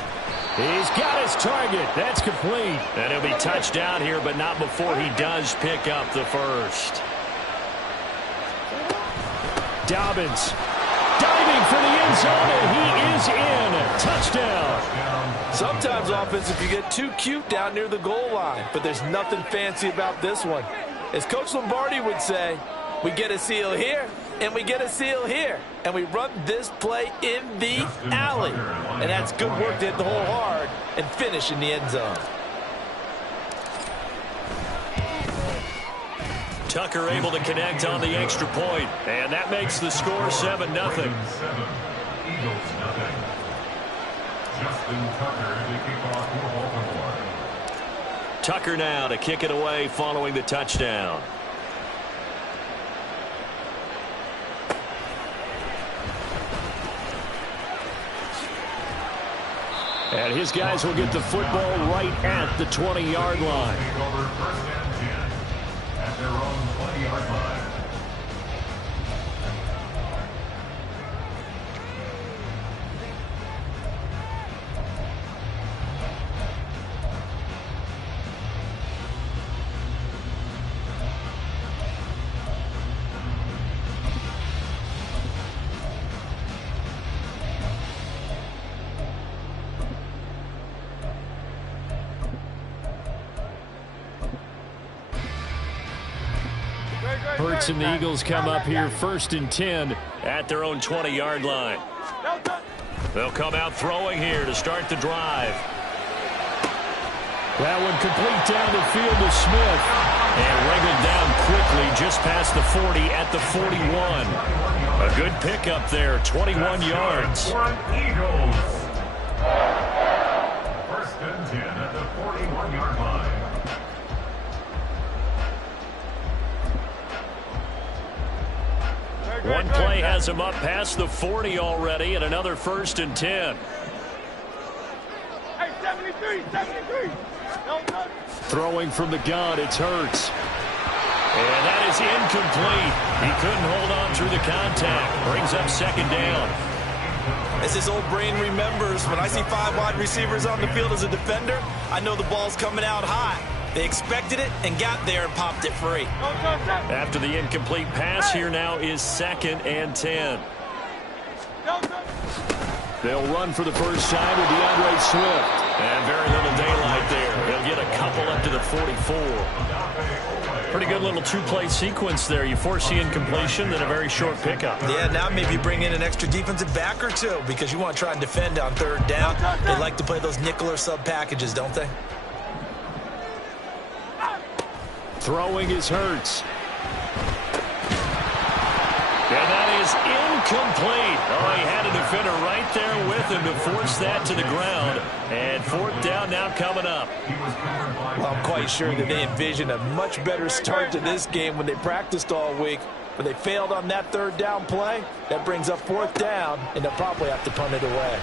He's got his target. That's complete. And he'll be touchdown here, but not before he does pick up the first. Dobbins diving for the end zone, and he is in. Touchdown. Sometimes offenses can get too cute down near the goal line, but there's nothing fancy about this one. As Coach Lombardi would say, we get a seal here, and we get a seal here, and we run this play in the alley. And that's good work to hit the hole hard and finish in the end zone. Tucker able to connect on the extra point, and that makes the score 7-0. Eagles 7, nothing. Justin Tucker to kick off for Baltimore. Tucker now to kick it away following the touchdown. And his guys will get the football right at the 20-yard line. Over 1st and 10 at their own 20-yard line. Hurts and the Eagles come up here 1st and 10 at their own 20-yard line. They'll come out throwing here to start the drive. That one complete down the field to Smith. And wriggled down quickly just past the 40 at the 41. A good pickup there, 21 yards. Eagles. 1st and 10 at the 41-yard line. One play has him up past the 40 already, and another 1st and 10. Hey, 73, 73. Throwing from the gun, it's Hurts. And that is incomplete. He couldn't hold on through the contact. Brings up 2nd down. As his old brain remembers, when I see 5 wide receivers on the field as a defender, I know the ball's coming out high. They expected it and got there and popped it free. After the incomplete pass, here now is 2nd and 10. They'll run for the first time with DeAndre Swift. And very little daylight there. He'll get a couple up to the 44. Pretty good little two-play sequence there. You force the incompletion, then a very short pickup. Yeah, now maybe bring in an extra defensive back or two because you want to try and defend on third down. They like to play those nickel or sub packages, don't they? Throwing is Hurts. And that is incomplete. Oh, he had a defender right there with him to force that to the ground. And fourth down now coming up. Well, I'm quite sure that they envisioned a much better start to this game when they practiced all week. But they failed on that third down play. That brings up fourth down, and they'll probably have to punt it away.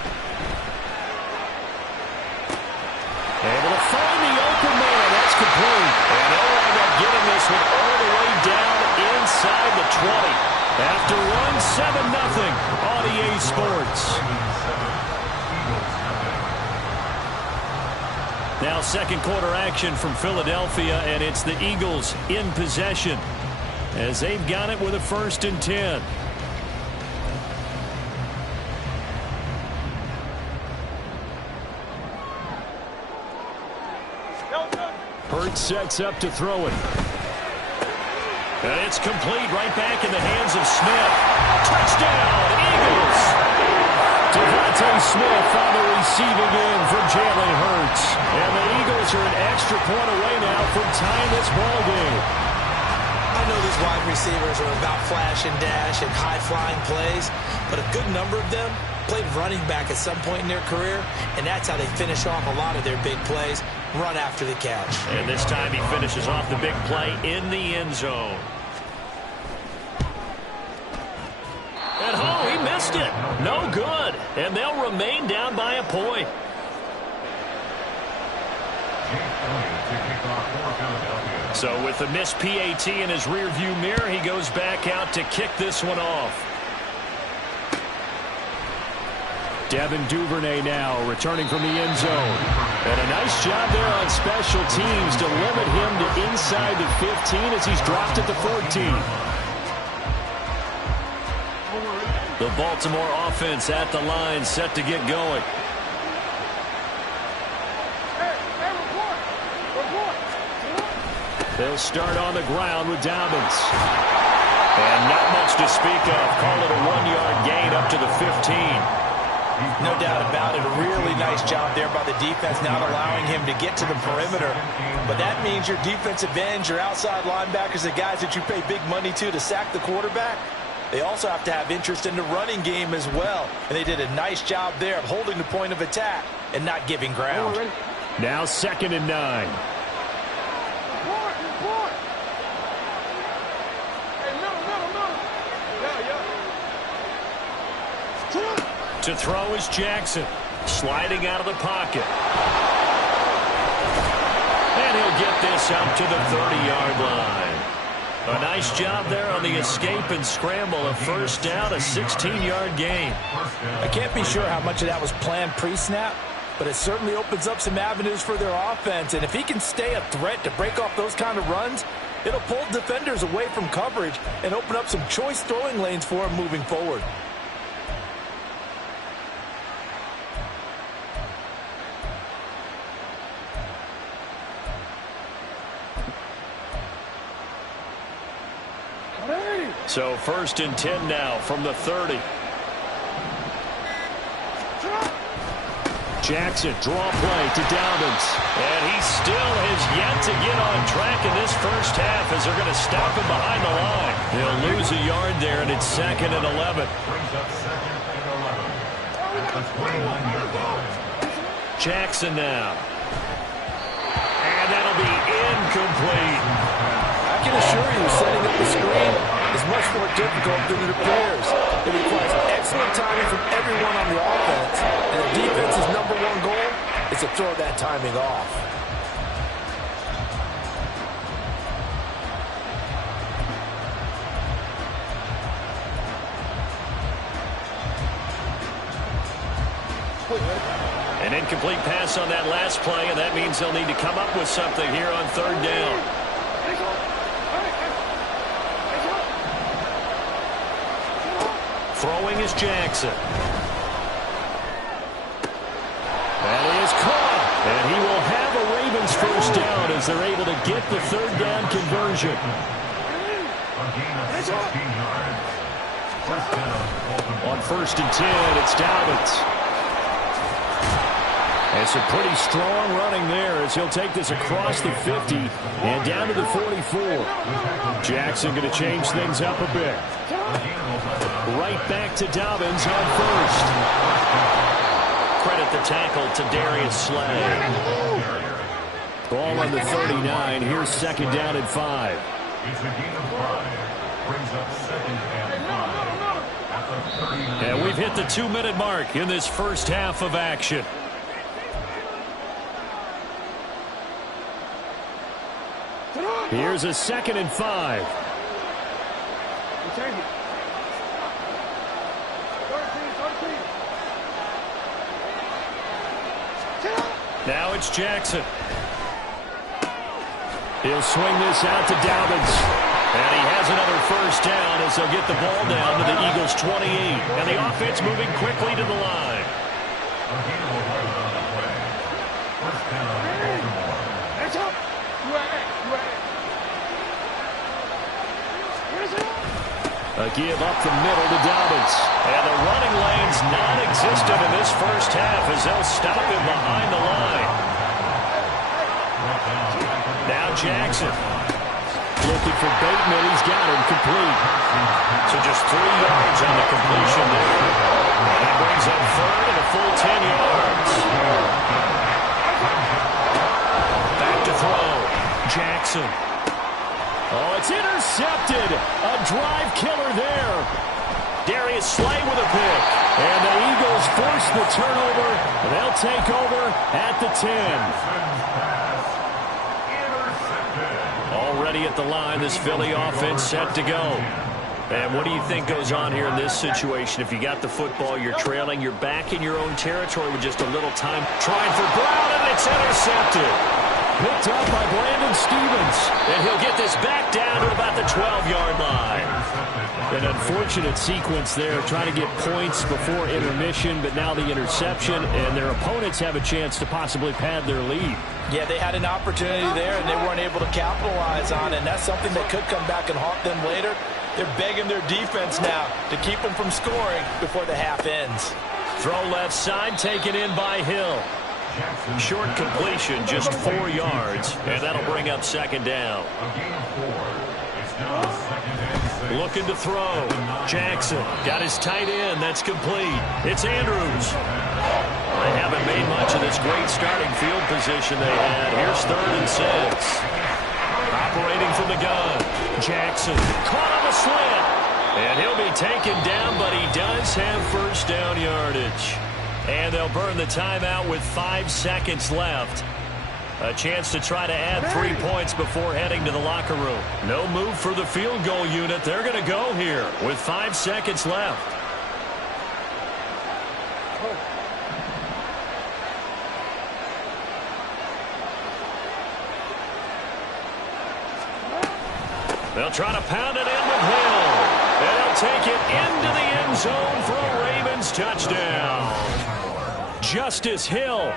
Able to find the open man. That's complete. And they'll wind up getting this one all the way down inside the 20. After one, 7-0 on EA Sports. Now second quarter action from Philadelphia, and it's the Eagles in possession as they've got it with a 1st and 10. Hurts sets up to throw it. And it's complete right back in the hands of Smith. Touchdown, Eagles! Devontae Smith on the receiving end for Jalen Hurts. And the Eagles are an extra point away now from tying this ball game. I know these wide receivers are about flash and dash and high-flying plays, but a good number of them played running back at some point in their career, and that's how they finish off a lot of their big plays, run after the catch. And this time he finishes off the big play in the end zone. And oh, he missed it. No good. And they'll remain down by a point. So with the missed PAT in his rearview mirror, he goes back out to kick this one off. Devin Duvernay now returning from the end zone. And a nice job there on special teams to limit him to inside the 15 as he's dropped at the 14. The Baltimore offense at the line, set to get going. They'll start on the ground with Dobbins. And not much to speak of. Call it a 1-yard gain up to the 15. No doubt about it. A really nice job there by the defense, not allowing him to get to the perimeter. But that means your defensive ends, your outside linebackers, the guys that you pay big money to sack the quarterback, they also have to have interest in the running game as well. And they did a nice job there of holding the point of attack and not giving ground. Now 2nd and 9. To throw is Jackson, sliding out of the pocket. And he'll get this up to the 30-yard line. A nice job there on the escape and scramble. A first down, a 16-yard gain. I can't be sure how much of that was planned pre-snap, but it certainly opens up some avenues for their offense. And if he can stay a threat to break off those kind of runs, it'll pull defenders away from coverage and open up some choice throwing lanes for him moving forward. So 1st and 10 now from the 30. Jackson, draw play to Dobbins. And he still has yet to get on track in this first half as they're going to stop him behind the line. He'll lose a yard there, and it's 2nd and 11. Jackson now. And that'll be incomplete. I can assure you, setting up the screen is much more difficult than it appears. It requires excellent timing from everyone on the offense, and the defense's #1 goal is to throw that timing off. An incomplete pass on that last play, and that means they'll need to come up with something here on 3rd down. Throwing is Jackson. That is caught. And he will have a Ravens first down as as they're able to get the third down conversion. On 1st and 10, it's Dobbins. And some pretty strong running there as he'll take this across the 50 and down to the 44. Jackson going to change things up a bit. Right back to Dobbins on 1st. Credit the tackle to Darius Slay. Ball on the 39. Here's 2nd down and 5. It's a gain of 5. Brings up 2nd and 5. At the 39. And we've hit the 2-minute mark in this first half of action. Here's a 2nd and 5. Now it's Jackson. He'll swing this out to Dobbins. And he has another 1st down as they'll get the ball down to the Eagles' 28. And the offense moving quickly to the line. A give up the middle to Dobbins. And the running lane's non-existent in this first half as they'll stop him behind the line. Now Jackson. Looking for Bateman. He's got him complete. So just 3 yards on the completion there. And that brings up 3rd and a full 10 yards. Back to throw. Jackson. Oh, it's intercepted. A drive killer there. Darius Slay with a pick. And the Eagles force the turnover. They'll take over at the 10. Already at the line, this Philly offense set to go. And what do you think goes on here in this situation? If you got the football, you're trailing, you're back in your own territory with just a little time. Trying for Brown, and it's intercepted. Picked up by Brandon Stephens. And he'll get this back down to about the 12-yard line. An unfortunate sequence there, trying to get points before intermission, but now the interception, and their opponents have a chance to possibly pad their lead. Yeah, they had an opportunity there, and they weren't able to capitalize on it, and that's something that could come back and haunt them later. They're begging their defense now to keep them from scoring before the half ends. Throw left side, taken in by Hill. Short completion, just 4 yards, and that'll bring up 2nd down. Looking to throw. Jackson got his tight end. That's complete. It's Andrews. They haven't made much of this great starting field position they had. Here's 3rd and 6. Operating from the gun. Jackson caught on the slant. And he'll be taken down, but he does have 1st down yardage. And they'll burn the timeout with 5 seconds left. A chance to try to add 3 points before heading to the locker room. No move for the field goal unit. They're going to go here with 5 seconds left. They'll try to pound it in with Hill. And they'll take it into the end zone for a Ravens touchdown. Justice Hill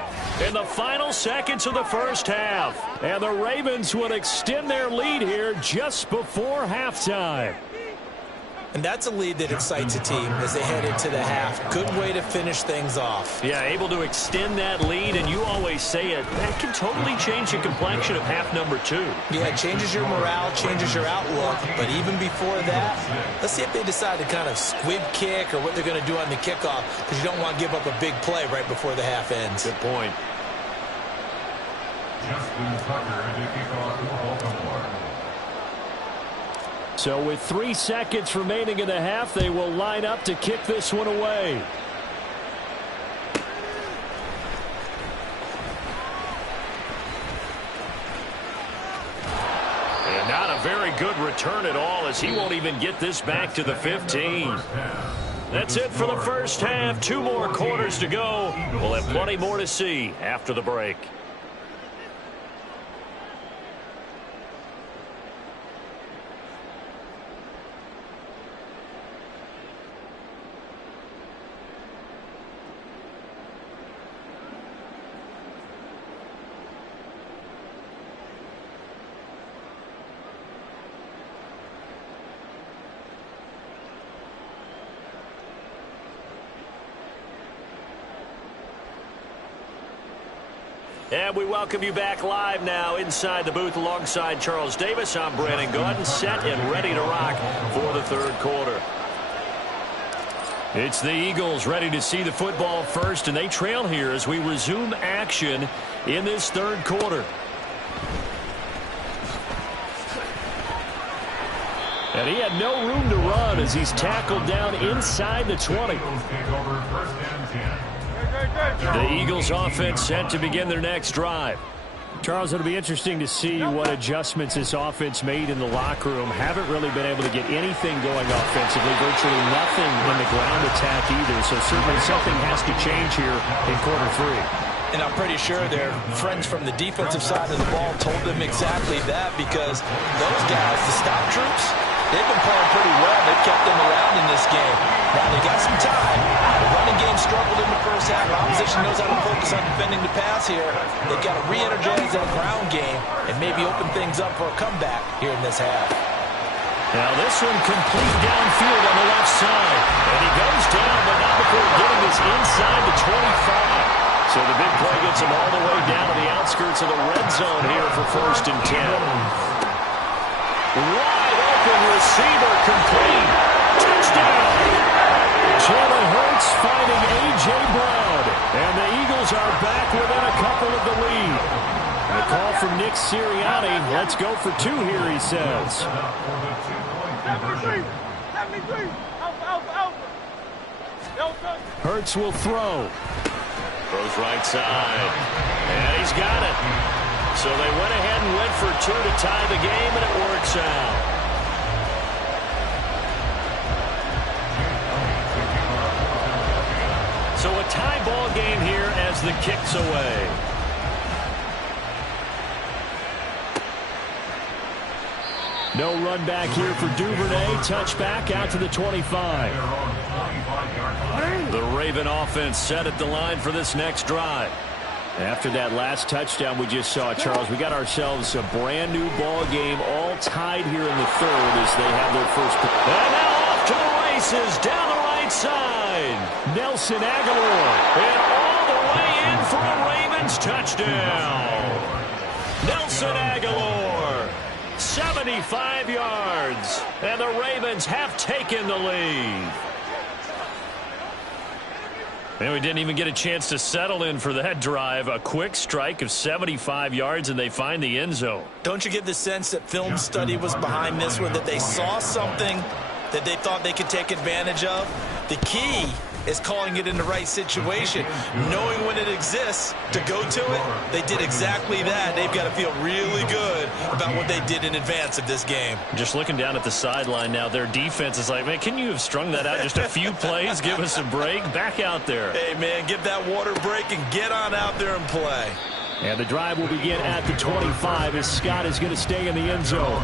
in the final seconds of the first half. And the Ravens would extend their lead here just before halftime. And that's a lead that excites a team as they head into the half. Good way to finish things off. Yeah, able to extend that lead, and you always say it, that can totally change the complexion of half number 2. Yeah, it changes your morale, changes your outlook. But even before that, let's see if they decide to kind of squib kick or what they're going to do on the kickoff, because you don't want to give up a big play right before the half ends. Good point. Justin Tucker to kick off for Baltimore. So with 3 seconds remaining in the half, they will line up to kick this one away. And not a very good return at all, as he won't even get this back to the 15. That's it for the first half. 2 more quarters to go. We'll have plenty more to see after the break. And we welcome you back live now inside the booth alongside Charles Davis. I'm Brandon Gaudin, set and ready to rock for the third quarter. It's the Eagles ready to see the football first, and they trail here as we resume action in this third quarter. And he had no room to run as he's tackled down inside the 20. The Eagles offense set to begin their next drive. Charles, it'll be interesting to see what adjustments this offense made in the locker room. Haven't really been able to get anything going offensively, virtually nothing in the ground attack either. So certainly something has to change here in quarter three. And I'm pretty sure their friends from the defensive side of the ball told them exactly that, because those guys, the stop troops, they've been playing pretty well. They've kept them around in this game. Now they got some time. The running game struggled in the first half. Opposition knows how to focus on defending the pass here. They've got to re-energize that ground game and maybe open things up for a comeback here in this half. Now this one complete downfield on the left side. And he goes down, but not before getting this inside the 25. So the big play gets him all the way down to the outskirts of the red zone here for 1st and 10. Wide open receiver complete. Touchdown. Jalen Hurts finding A.J. Brown. And the Eagles are back within a couple of the lead. And a call from Nick Sirianni. Let's go for 2 here, he says. Hurts will throw. Throws right side. And he's got it. So they went ahead and went for 2 to tie the game, and it works out. So a tie ball game here as the kick's away. No run back here for Duvernay. Touchback out to the 25. The Raven offense set at the line for this next drive. After that last touchdown we just saw, Charles, we got ourselves a brand new ball game, all tied here in the third as they have their first. And now off to the races down the right side. Nelson Aguilar, and all the way in for a Ravens touchdown. Nelson Aguilar, 75 yards, and the Ravens have taken the lead. And we didn't even get a chance to settle in for that drive. A quick strike of 75 yards, and they find the end zone. Don't you get the sense that film study was behind this one, that they saw something that they thought they could take advantage of? The key is calling it in the right situation, knowing when it exists to go to it. They did exactly that. They've got to feel really good about what they did in advance of this game. Just looking down at the sideline now, their defense is like, man, can you have strung that out just a few plays? Give us a break. Back out there. Hey, man, give that water break and get on out there and play. And the drive will begin at the 25 as Scott is going to stay in the end zone.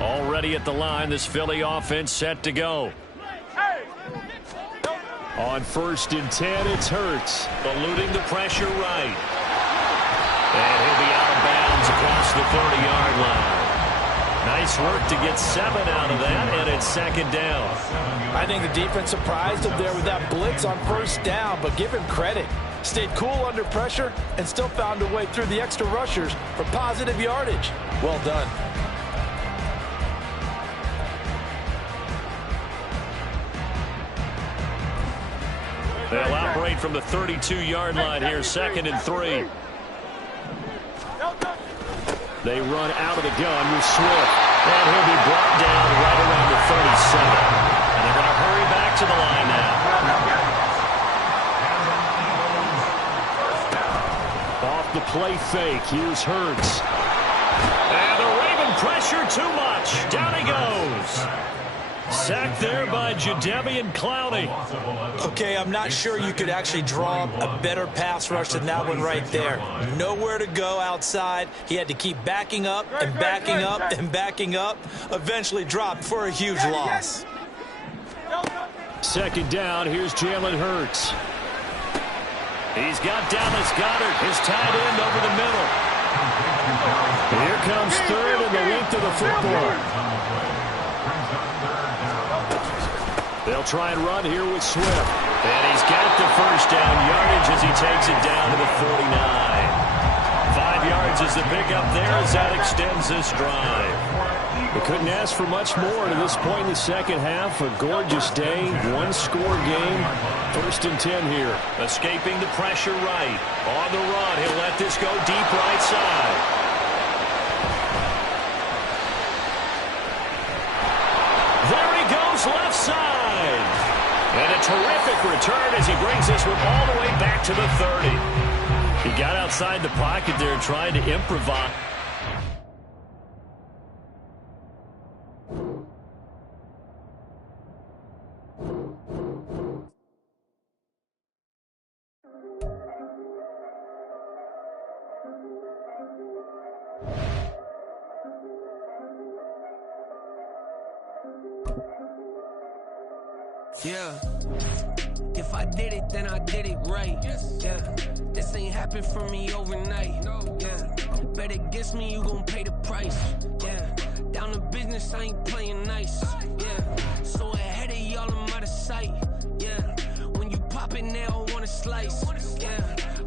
Already at the line, this Philly offense set to go. On 1st and 10, it's Hurts. Eluding the pressure right. And he'll be out of bounds across the 30-yard line. Nice work to get 7 out of that, and it's 2nd down. I think the defense surprised him there with that blitz on 1st down, but give him credit. Stayed cool under pressure and still found a way through the extra rushers for positive yardage. Well done. They'll operate from the 32-yard line here, 2nd and 3. They run out of the gun with Swift. And he'll be brought down right around the 37. And they're going to hurry back to the line now. Off the play fake, here's Hurts. And the Raven pressure too much. Down he goes. Sacked there by Jadeveon Clowney. Okay, I'm not sure you could actually draw a better pass rush than that one right there. Nowhere to go outside. He had to keep backing up and backing up and backing up. Eventually dropped for a huge loss. Second down, here's Jalen Hurts. He's got Dallas Goedert, his tight end, over the middle. Here comes third and the length of the football. They'll try and run here with Swift. And he's got the first down yardage as he takes it down to the 49. 5 yards is the pickup there as that extends this drive. We couldn't ask for much more to this point in the second half. A gorgeous day, one-score game. 1st and 10 here. Escaping the pressure right. On the run, he'll let this go deep right side. There he goes, left side. And a terrific return as he brings this one all the way back to the 30. He got outside the pocket there trying to improvise. Yeah, if I did it, then I did it right. Yeah, this ain't happened for me overnight. Yeah, bet against me, you gon' pay the price. Yeah, down to business, I ain't playing nice. Yeah, so ahead of y'all, I'm out of sight. Yeah, when you pop it, they don't wanna slice. Yeah,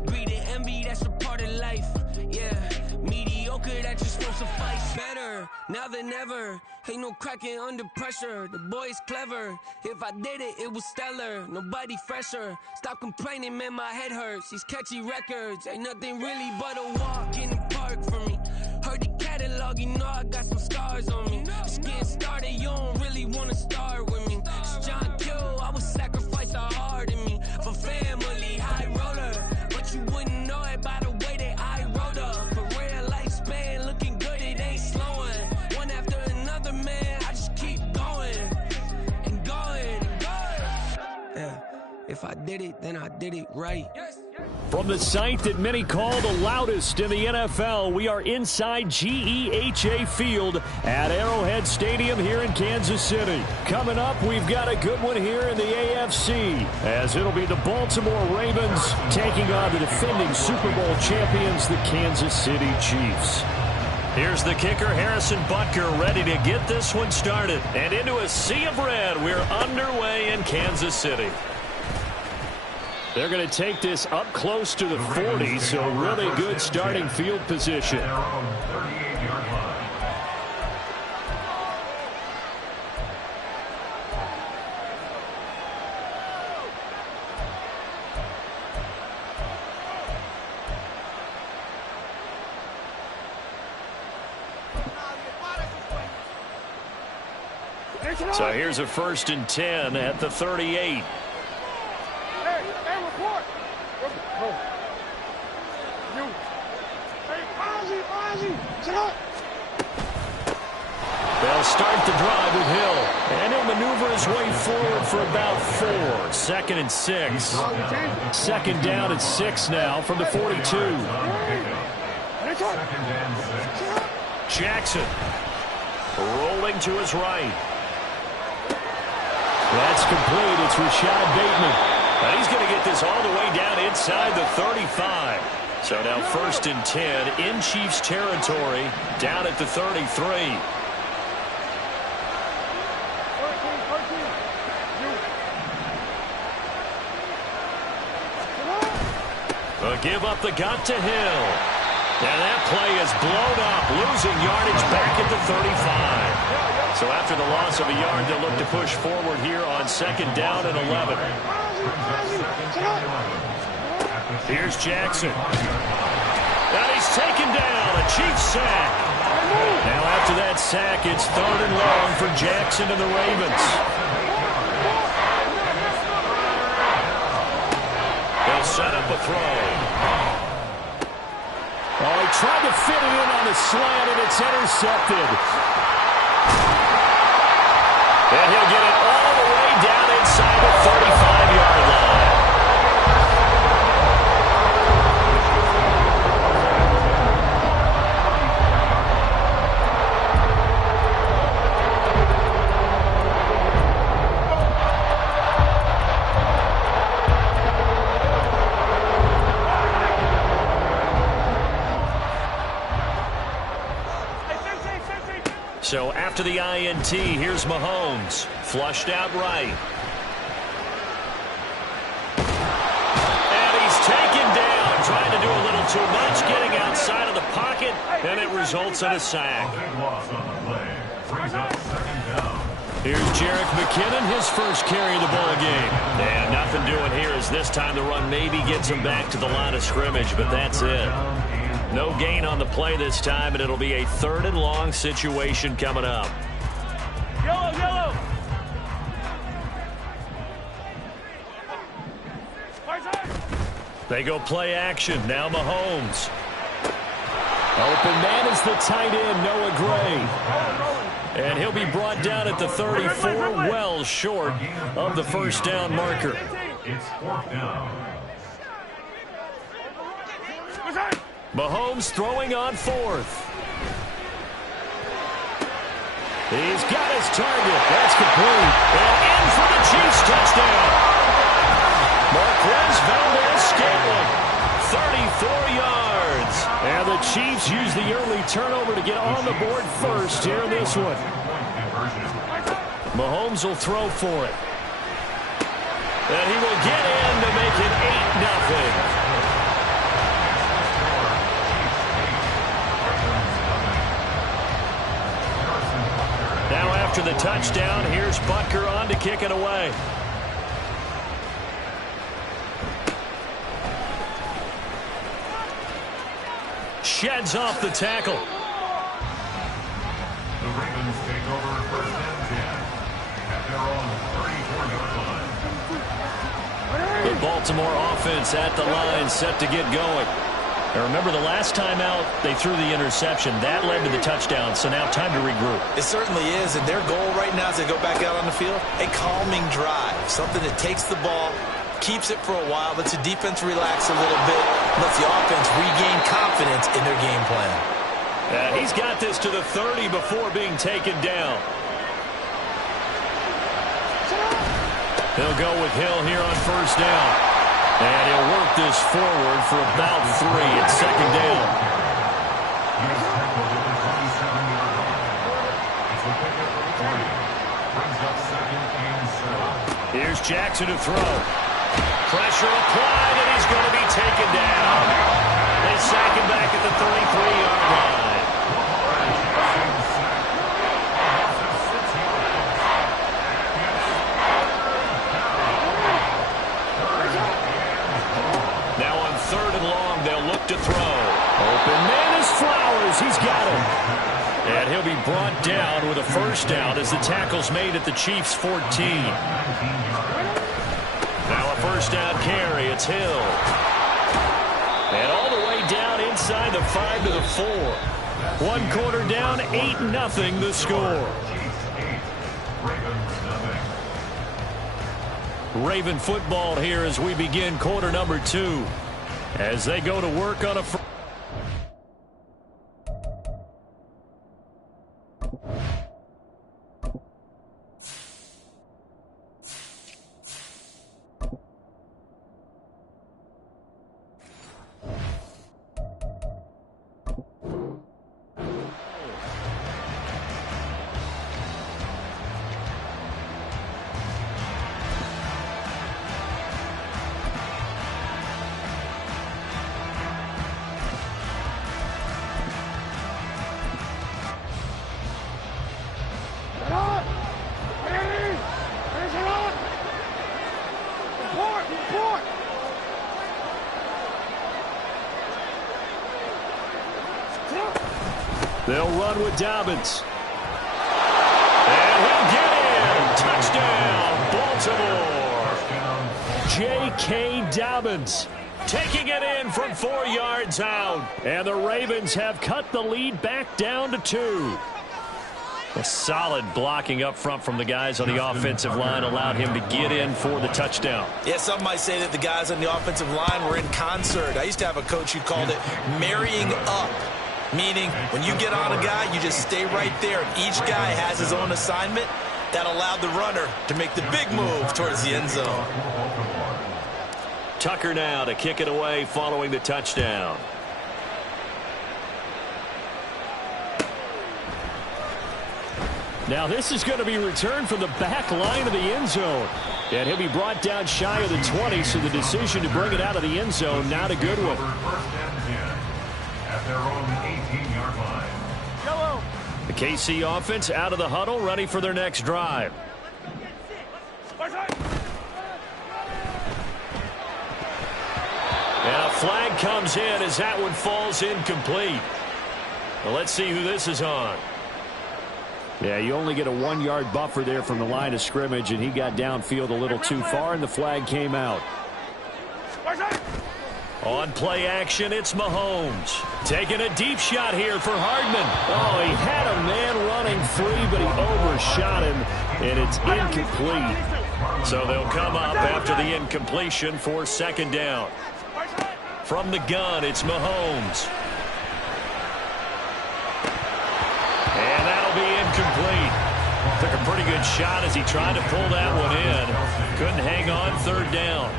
breathe the envy, that's a part of life. Yeah, mediocre, that just won't suffice. Better now than ever. Ain't no cracking under pressure. The boy's clever. If I did it, it was stellar. Nobody fresher. Stop complaining, man, my head hurts. These catchy records ain't nothing really but a walk in the park for me. Heard the catalog, you know I got some scars on me. Just getting started, you don't really wanna start with me. It's John Kill, I would sacrifice a heart in me for family, high roller. But you wouldn't know it by the way that I wrote up. For real lifespan, looking good, it ain't slowing. One after another, man, I just keep going and going and going. Yeah, if I did it, then I did it right. From the site that many call the loudest in the NFL, we are inside GEHA Field at Arrowhead Stadium here in Kansas City. Coming up, we've got a good one here in the AFC, as it'll be the Baltimore Ravens taking on the defending Super Bowl champions, the Kansas City Chiefs. Here's the kicker, Harrison Butker, ready to get this one started. And into a sea of red, we're underway in Kansas City. They're going to take this up close to the 40, so really good starting field position. So here's a 1st and 10 at the 38. They'll start the drive with Hill, and he'll maneuver his way forward for about 4. 2nd and 6. 2nd down and 6 now from the 42. Jackson rolling to his right. That's complete. It's Rashad Bateman. And he's going to get this all the way down inside the 35. So now 1st and 10 in Chiefs territory, down at the 33. A give up the gut to Hill. And that play is blown up, losing yardage back at the 35. So after the loss of a yard, they'll look to push forward here on 2nd down and 11. Here's Jackson. And he's taken down, a Chiefs sack. Now after that sack, it's 3rd and long for Jackson and the Ravens. They'll set up a throw. Oh, he tried to fit it in on the slant, and it's intercepted. And he'll get it all the way down inside the 35-yard line. So after the INT, here's Mahomes. Flushed out right. And he's taken down, trying to do a little too much, getting outside of the pocket, and it results in a sack. Here's Jerick McKinnon, his first carry of the ball game. And nothing doing here as this time the run maybe gets him back to the line of scrimmage, but that's it. No gain on the play this time, and it'll be a 3rd and long situation coming up. Yellow, yellow. They go play action. Now Mahomes. Open man is the tight end, Noah Gray. And he'll be brought down at the 34, well short of the first down marker. It's 4th down. Mahomes throwing on 4th. He's got his target. That's complete. And in for the Chiefs touchdown. Marquez Valdez-Scantling, 34 yards. And the Chiefs use the early turnover to get on the board first here in this one. Mahomes will throw for it. And he will get in to make it 8-0. Now after the touchdown, here's Butker on to kick it away. Sheds off the tackle. The Ravens take over 1st and 10 at their own 34-yard line. The Baltimore offense at the line, set to get going. Now remember, the last time out, they threw the interception. That led to the touchdown, so now time to regroup. It certainly is, and their goal right now as they go back out on the field, a calming drive, something that takes the ball, keeps it for a while, lets the defense relax a little bit, lets the offense regain confidence in their game plan. He's got this to the 30 before being taken down. He'll go with Hill here on first down. And he'll work this forward for about 3 at 2nd down. He's tackled at the 27-yard line. It's a pickup of 3. Brings up 2nd and 7. Here's Jackson to throw. Pressure applied, and he's going to be taken down. They sack him back at the 33-yard line. Now on 3rd and long, they'll look to throw. Open man is Flowers. He's got him. And he'll be brought down with a first down as the tackle's made at the Chiefs' 14. Now a first down carry. It's Hill. And all the way down inside the 5 to the 4. 1 quarter down, 8-0 the score. Raven football here as we begin quarter number 2. As they go to work on a... They'll run with Dobbins. And he'll get in. Touchdown, Baltimore. J.K. Dobbins taking it in from 4 yards out. And the Ravens have cut the lead back down to 2. A solid blocking up front from the guys on the offensive line allowed him to get in for the touchdown. Yeah, some might say that the guys on the offensive line were in concert. I used to have a coach who called it marrying up. Meaning, when you get on a guy, you just stay right there. And each guy has his own assignment. That allowed the runner to make the big move towards the end zone. Tucker now to kick it away following the touchdown. Now this is going to be returned from the back line of the end zone. And he'll be brought down shy of the 20, so the decision to bring it out of the end zone, not a good one. First and 10 at their own 18-yard line. Yellow. The KC offense out of the huddle, ready for their next drive. And a flag comes in as that one falls incomplete. Well, let's see who this is on. Yeah, you only get a 1-yard buffer there from the line of scrimmage, and he got downfield a little too far, and the flag came out. On play action, it's Mahomes. Taking a deep shot here for Hardman. Oh, he had a man running free, but he overshot him, and it's incomplete. So they'll come up after the incompletion for second down. From the gun, it's Mahomes. And that'll be incomplete. Took a pretty good shot as he tried to pull that one in. Couldn't hang on third down.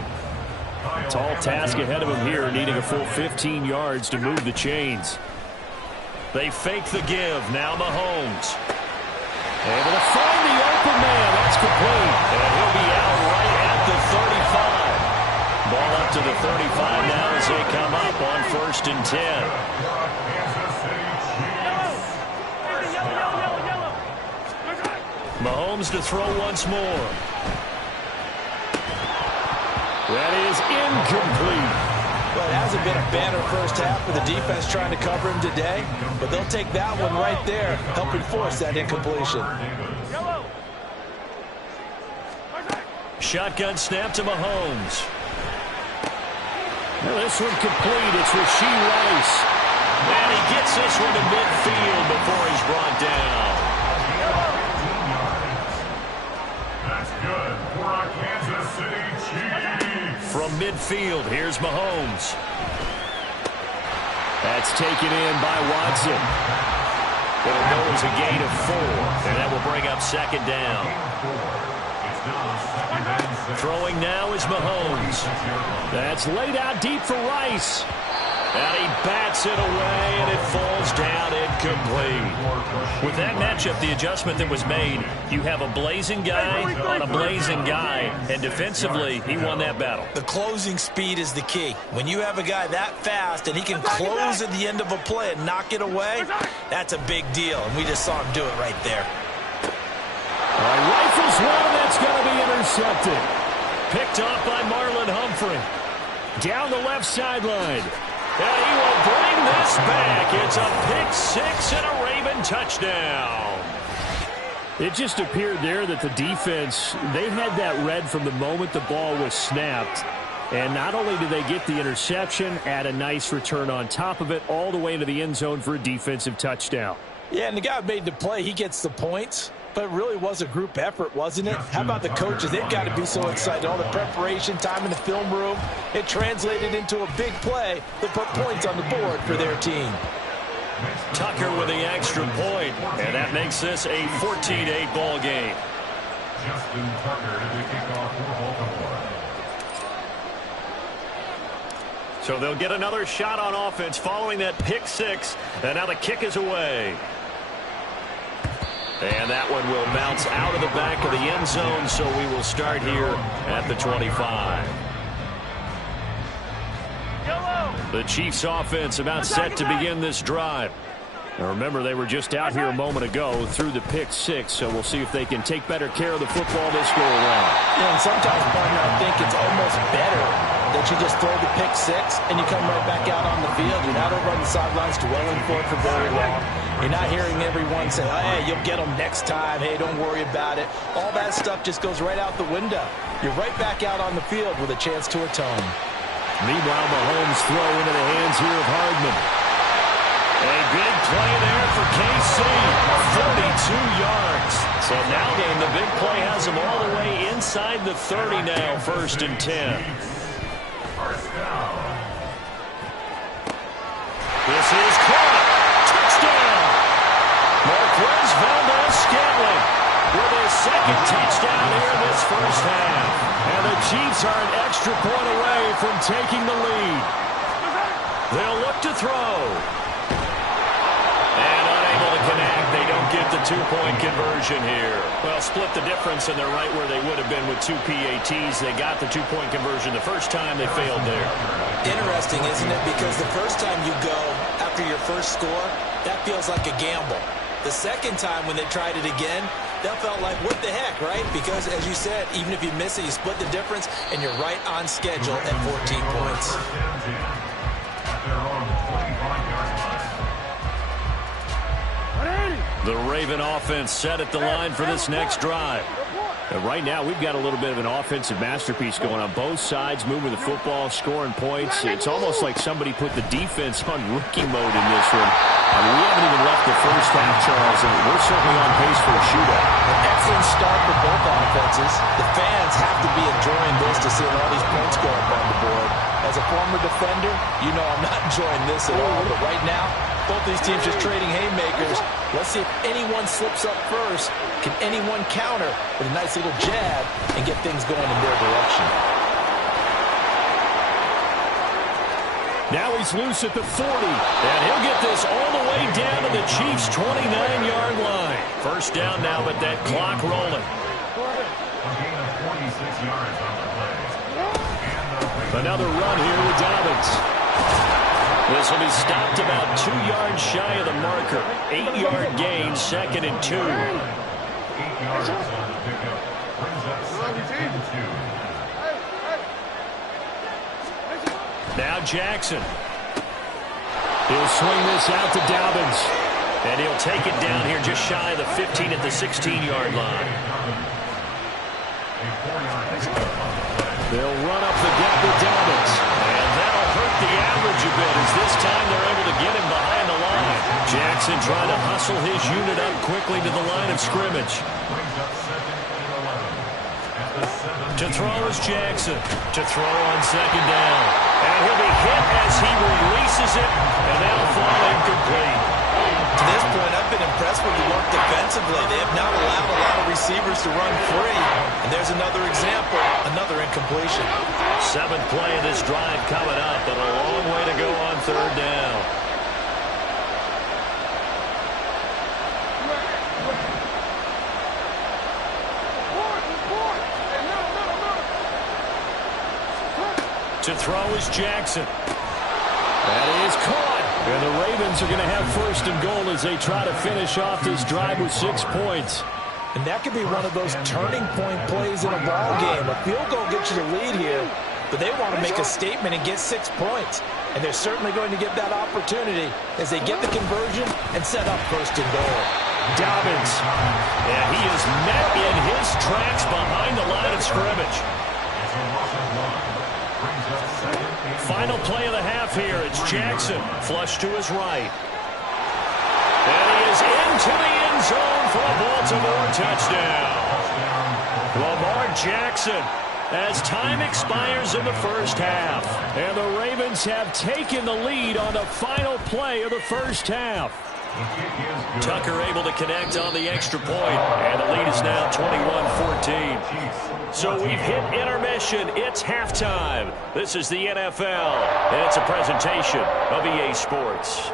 Tall task ahead of him here, needing a full 15 yards to move the chains. They fake the give. Now Mahomes. Able to find the open man. That's complete. And he'll be out right at the 35. Ball up to the 35 now as they come up on 1st and 10. Mahomes to throw once more. That is incomplete. Well, it hasn't been a banner first half with the defense trying to cover him today, but they'll take that one right there, helping force that incompletion. Shotgun snap to Mahomes. Well, this one complete. It's Rashee Rice. And he gets this one to midfield before he's brought down. That's good for a Kansas City Chiefs. From midfield, here's Mahomes. That's taken in by Watson. It'll go as a gain of 4, and that will bring up second down. Throwing now is Mahomes. That's laid out deep for Rice. And he bats it away, and it falls down incomplete. With that matchup, the adjustment that was made, you have a blazing guy on a blazing guy, and defensively, he won that battle. The closing speed is the key. When you have a guy that fast and he can close at the end of a play and knock it away, that's a big deal, and we just saw him do it right there. All right, rifles one, that's going to be intercepted. Picked off by Marlon Humphrey. Down the left sideline. And he will bring this back. It's a pick 6 and a Raven touchdown. It just appeared there that the defense, they had that read from the moment the ball was snapped. And not only did they get the interception, add a nice return on top of it, all the way into the end zone for a defensive touchdown. Yeah, and the guy who made the play, he gets the points. But it really was a group effort, wasn't it? How about the coaches? They've got to be so excited. All the preparation, time in the film room, it translated into a big play that put points on the board for their team. Tucker with the extra point, and that makes this a 14-8 ball game. Justin Tucker to kick off for Baltimore. So they'll get another shot on offense following that pick 6, and now the kick is away. And that one will bounce out of the back of the end zone, so we will start here at the 25. The Chiefs offense about set to begin this drive. Now remember, they were just out here a moment ago through the pick 6, so we'll see if they can take better care of the football this go around. Yeah, and sometimes, partner, I think it's almost better that you just throw the pick 6 and you come right back out on the field. You're not over on the sidelines dwelling for it for very long. You're not hearing everyone say, hey, you'll get them next time. Hey, don't worry about it. All that stuff just goes right out the window. You're right back out on the field with a chance to atone. Meanwhile, Mahomes throw into the hands here of Hardman. A big play there for KC. 42 yards. So now, game, the big play has them all the way inside the 30 now, 1st and 10. This is caught. Touchdown. Marquez Valdes-Scantling with his second touchdown here in this first half. And the Chiefs are an extra point away from taking the lead. They'll look to throw. And unable to connect. They don't get the two-point conversion here. Well, split the difference, and they're right where they would have been with 2 PATs. They got the two-point conversion the first time. They failed there. Interesting, isn't it? Because the first time you go after your first score, that feels like a gamble. The second time when they tried it again, that felt like, what the heck, right? Because, as you said, even if you miss it, you split the difference, and you're right on schedule at 14 points. The Raven offense set at the line for this next drive. And right now, we've got a little bit of an offensive masterpiece going on. Both sides moving the football, scoring points. It's almost like somebody put the defense on rookie mode in this one. I mean, we haven't even left the first half, Charles, and we're certainly on pace for a shootout. An excellent start for both offenses. The fans have to be enjoying this to see all these points go up on the board. As a former defender, you know I'm not enjoying this at all. But right now, both these teams just trading haymakers. Let's see if anyone slips up first. Can anyone counter with a nice little jab and get things going in their direction? Now he's loose at the 40, and he'll get this all the way down to the Chiefs' 29-yard line. First down now, but that clock rolling. A gain of 46 yards on the play. Another run here with Dobbins. This will be stopped about 2 yards shy of the marker. 8-yard gain, 2nd and 2. 8 yards on the pickup. Brings up 2nd and 2. Now Jackson. He'll swing this out to Dobbins. And he'll take it down here just shy of the 15 at the 16-yard line. They'll run up the gut with Dobbins. And that'll hurt the average a bit as this time they're able to get him behind the line. Jackson trying to hustle his unit up quickly to the line of scrimmage. To throw is Jackson. To throw on 2nd down. And he'll be hit as he releases it. And that'll fall incomplete. To this point, I've been impressed with the work defensively. They have not allowed a lot of receivers to run free. And there's another example, another incompletion. 7th play of this drive coming up, but a long way to go on 3rd down. To throw is Jackson. That is caught. And the Ravens are going to have 1st and goal as they try to finish off this drive with 6 points. And that could be one of those turning point plays in a ball game. A field goal gets you the lead here, but they want to make a statement and get 6 points. And they're certainly going to get that opportunity as they get the conversion and set up 1st and goal. Dobbins. And he is met in his tracks behind the line of scrimmage. Final play of the half here. It's Jackson. Flush to his right. And he is into the end zone for a Baltimore touchdown. Lamar Jackson as time expires in the first half. And the Ravens have taken the lead on the final play of the first half. Tucker able to connect on the extra point, and the lead is now 21-14. So we've hit intermission. It's halftime. This is the NFL, and it's a presentation of EA Sports.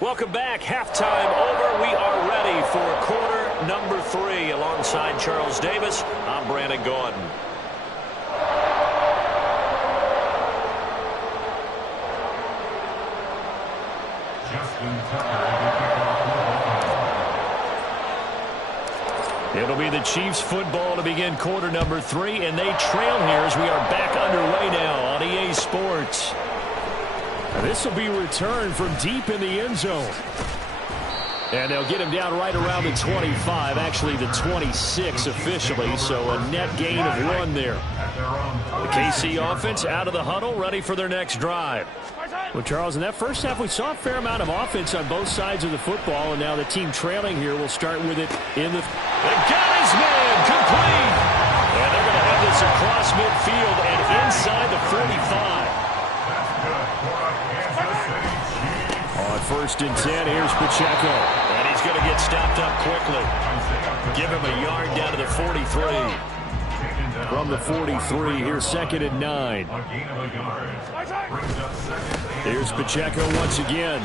Welcome back. Halftime over. We are ready for quarter number 3. Alongside Charles Davis, I'm Brandon Gaudin. It'll be the Chiefs football to begin quarter number 3, and they trail here as we are back underway now on EA Sports. This will be returned from deep in the end zone. And they'll get him down right around the 25, actually the 26 officially, so a net gain of 1 there. The KC offense out of the huddle, ready for their next drive. Well, Charles, in that first half, we saw a fair amount of offense on both sides of the football, and now the team trailing here will start with it in the... They got his man, complete! first and 10. Here's Pacheco. And he's going to get stopped up quickly. Give him a yard down to the 43. From the 43, here's second and 9. Here's Pacheco once again.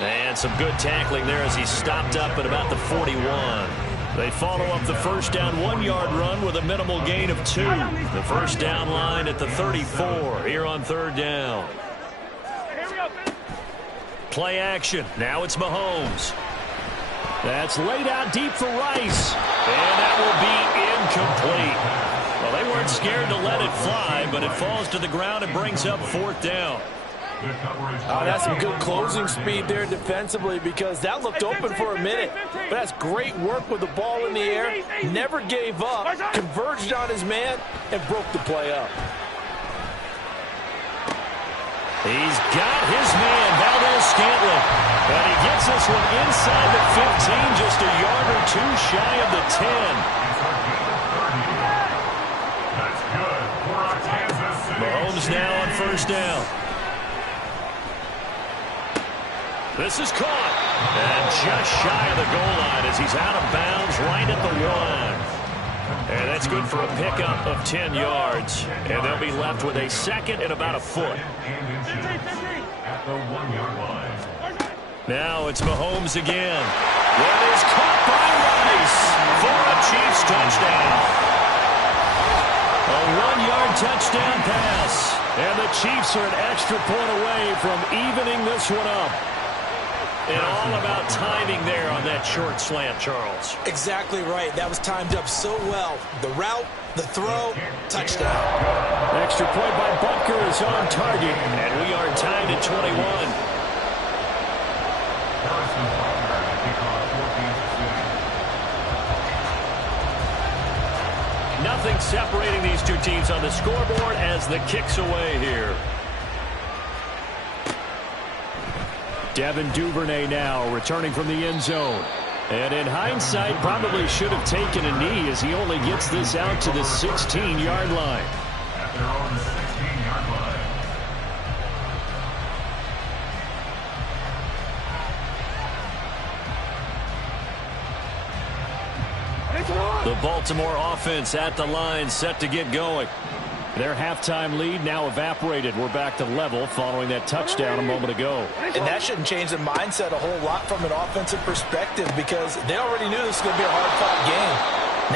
And some good tackling there as he's stopped up at about the 41. They follow up the first down 1-yard run with a minimal gain of 2. The first down line at the 34 here on third down. Play action. Now it's Mahomes. That's laid out deep for Rice. And that will be incomplete. Well, they weren't scared to let it fly, but it falls to the ground and brings up fourth down. That's some good closing speed there defensively because that looked open for a minute. But that's great work with the ball in the air. Never gave up, converged on his man, and broke the play up. He's got his man, Valdes-Scantling. But he gets this one inside the 15, just a yard or two shy of the 10. Mahomes now on first down. This is caught. And just shy of the goal line as he's out of bounds right at the 1. And that's good for a pickup of 10 yards. And they'll be left with a second and about a foot. At the 1-yard line. Now it's Mahomes again. That is caught by Rice for a Chiefs touchdown. A 1-yard touchdown pass. And the Chiefs are an extra point away from evening this one up. And all about timing there on that short slant, Charles. Exactly right. That was timed up so well. The route, the throw, touchdown. Extra point by Butker is on target. And we are tied at 21. Nothing separating these two teams on the scoreboard as the kick's away here. Devin Duvernay now returning from the end zone. And in hindsight, probably should have taken a knee as he only gets this out to the 16-yard line. At their own 16-yard line. The Baltimore offense at the line, set to get going. Their halftime lead now evaporated. We're back to level following that touchdown a moment ago. And that shouldn't change the mindset a whole lot from an offensive perspective because they already knew this was going to be a hard-fought game.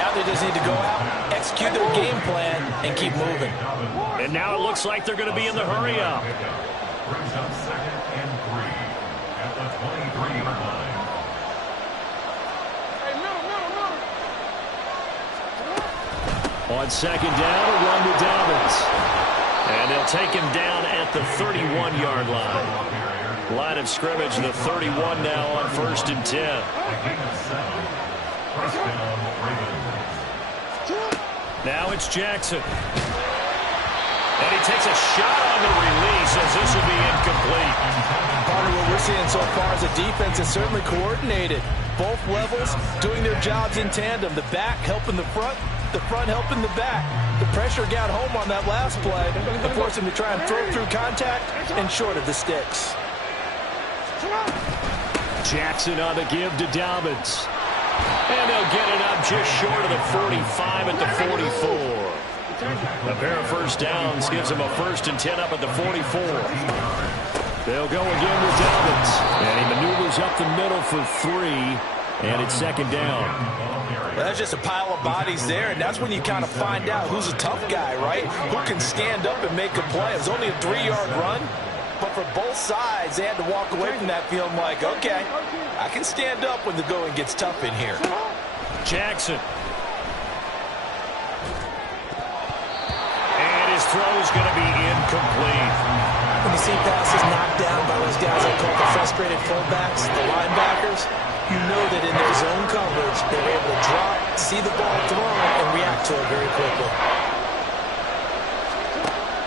Now they just need to go out, execute their game plan, and keep moving. And now it looks like they're going to be in the hurry-up. Brings up second and 3 at the 23-yard line. On second down, a run to Dobbins. And they'll take him down at the 31-yard line. Line of scrimmage, the 31 now on first and 10. Now it's Jackson. And he takes a shot on the release as this will be incomplete. Part of what we're seeing so far is the defense is certainly coordinated. Both levels doing their jobs in tandem. The back helping the front helping the back. The pressure got home on that last play to force him to try and throw through contact and short of the sticks. Jackson on the give to Dobbins. And they'll get it up just short of the 45 at the 44. A pair of first downs gives them a first and 10 up at the 44. They'll go again with Dobbins. And he maneuvers up the middle for 3. And it's second down. Well, that's just a pile of bodies there, and that's when you kind of find out who's a tough guy, right? Who can stand up and make a play. It was only a 3-yard run, but for both sides, they had to walk away from that feeling like, okay, I can stand up when the going gets tough in here. Jackson. And his throw is going to be incomplete. When you see passes knocked down by those guys I call the frustrated fullbacks, the linebackers, you know that in their zone coverage, they're able to drop, see the ball thrown, and react to it very quickly.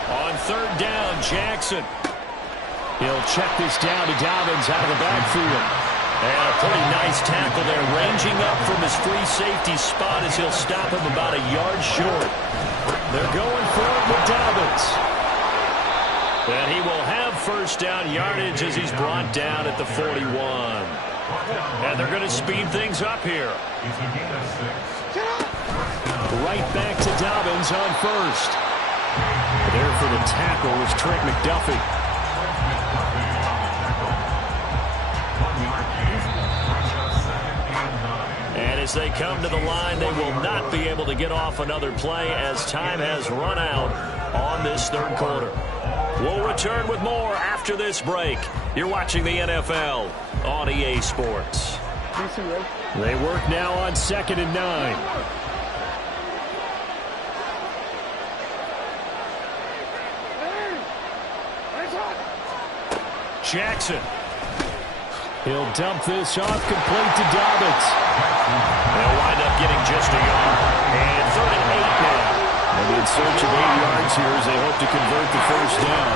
On third down, Jackson. He'll check this down to Dobbins out of the backfield. And a pretty nice tackle there, ranging up from his free safety spot as he'll stop him about a yard short. They're going for it with Dobbins. And he will have first down yardage as he's brought down at the 41. And they're going to speed things up here. Right back to Dobbins on first. There for the tackle was Trent McDuffie. And as they come to the line, they will not be able to get off another play as time has run out on this third quarter. We'll return with more after this break. You're watching the NFL on EA Sports. They work now on 2nd and 9. Jackson. He'll dump this off complete to Dobbins. They'll wind up getting just a yard. And 3rd and 8 now. They'll be in search of 8 yards here as they hope to convert the first down.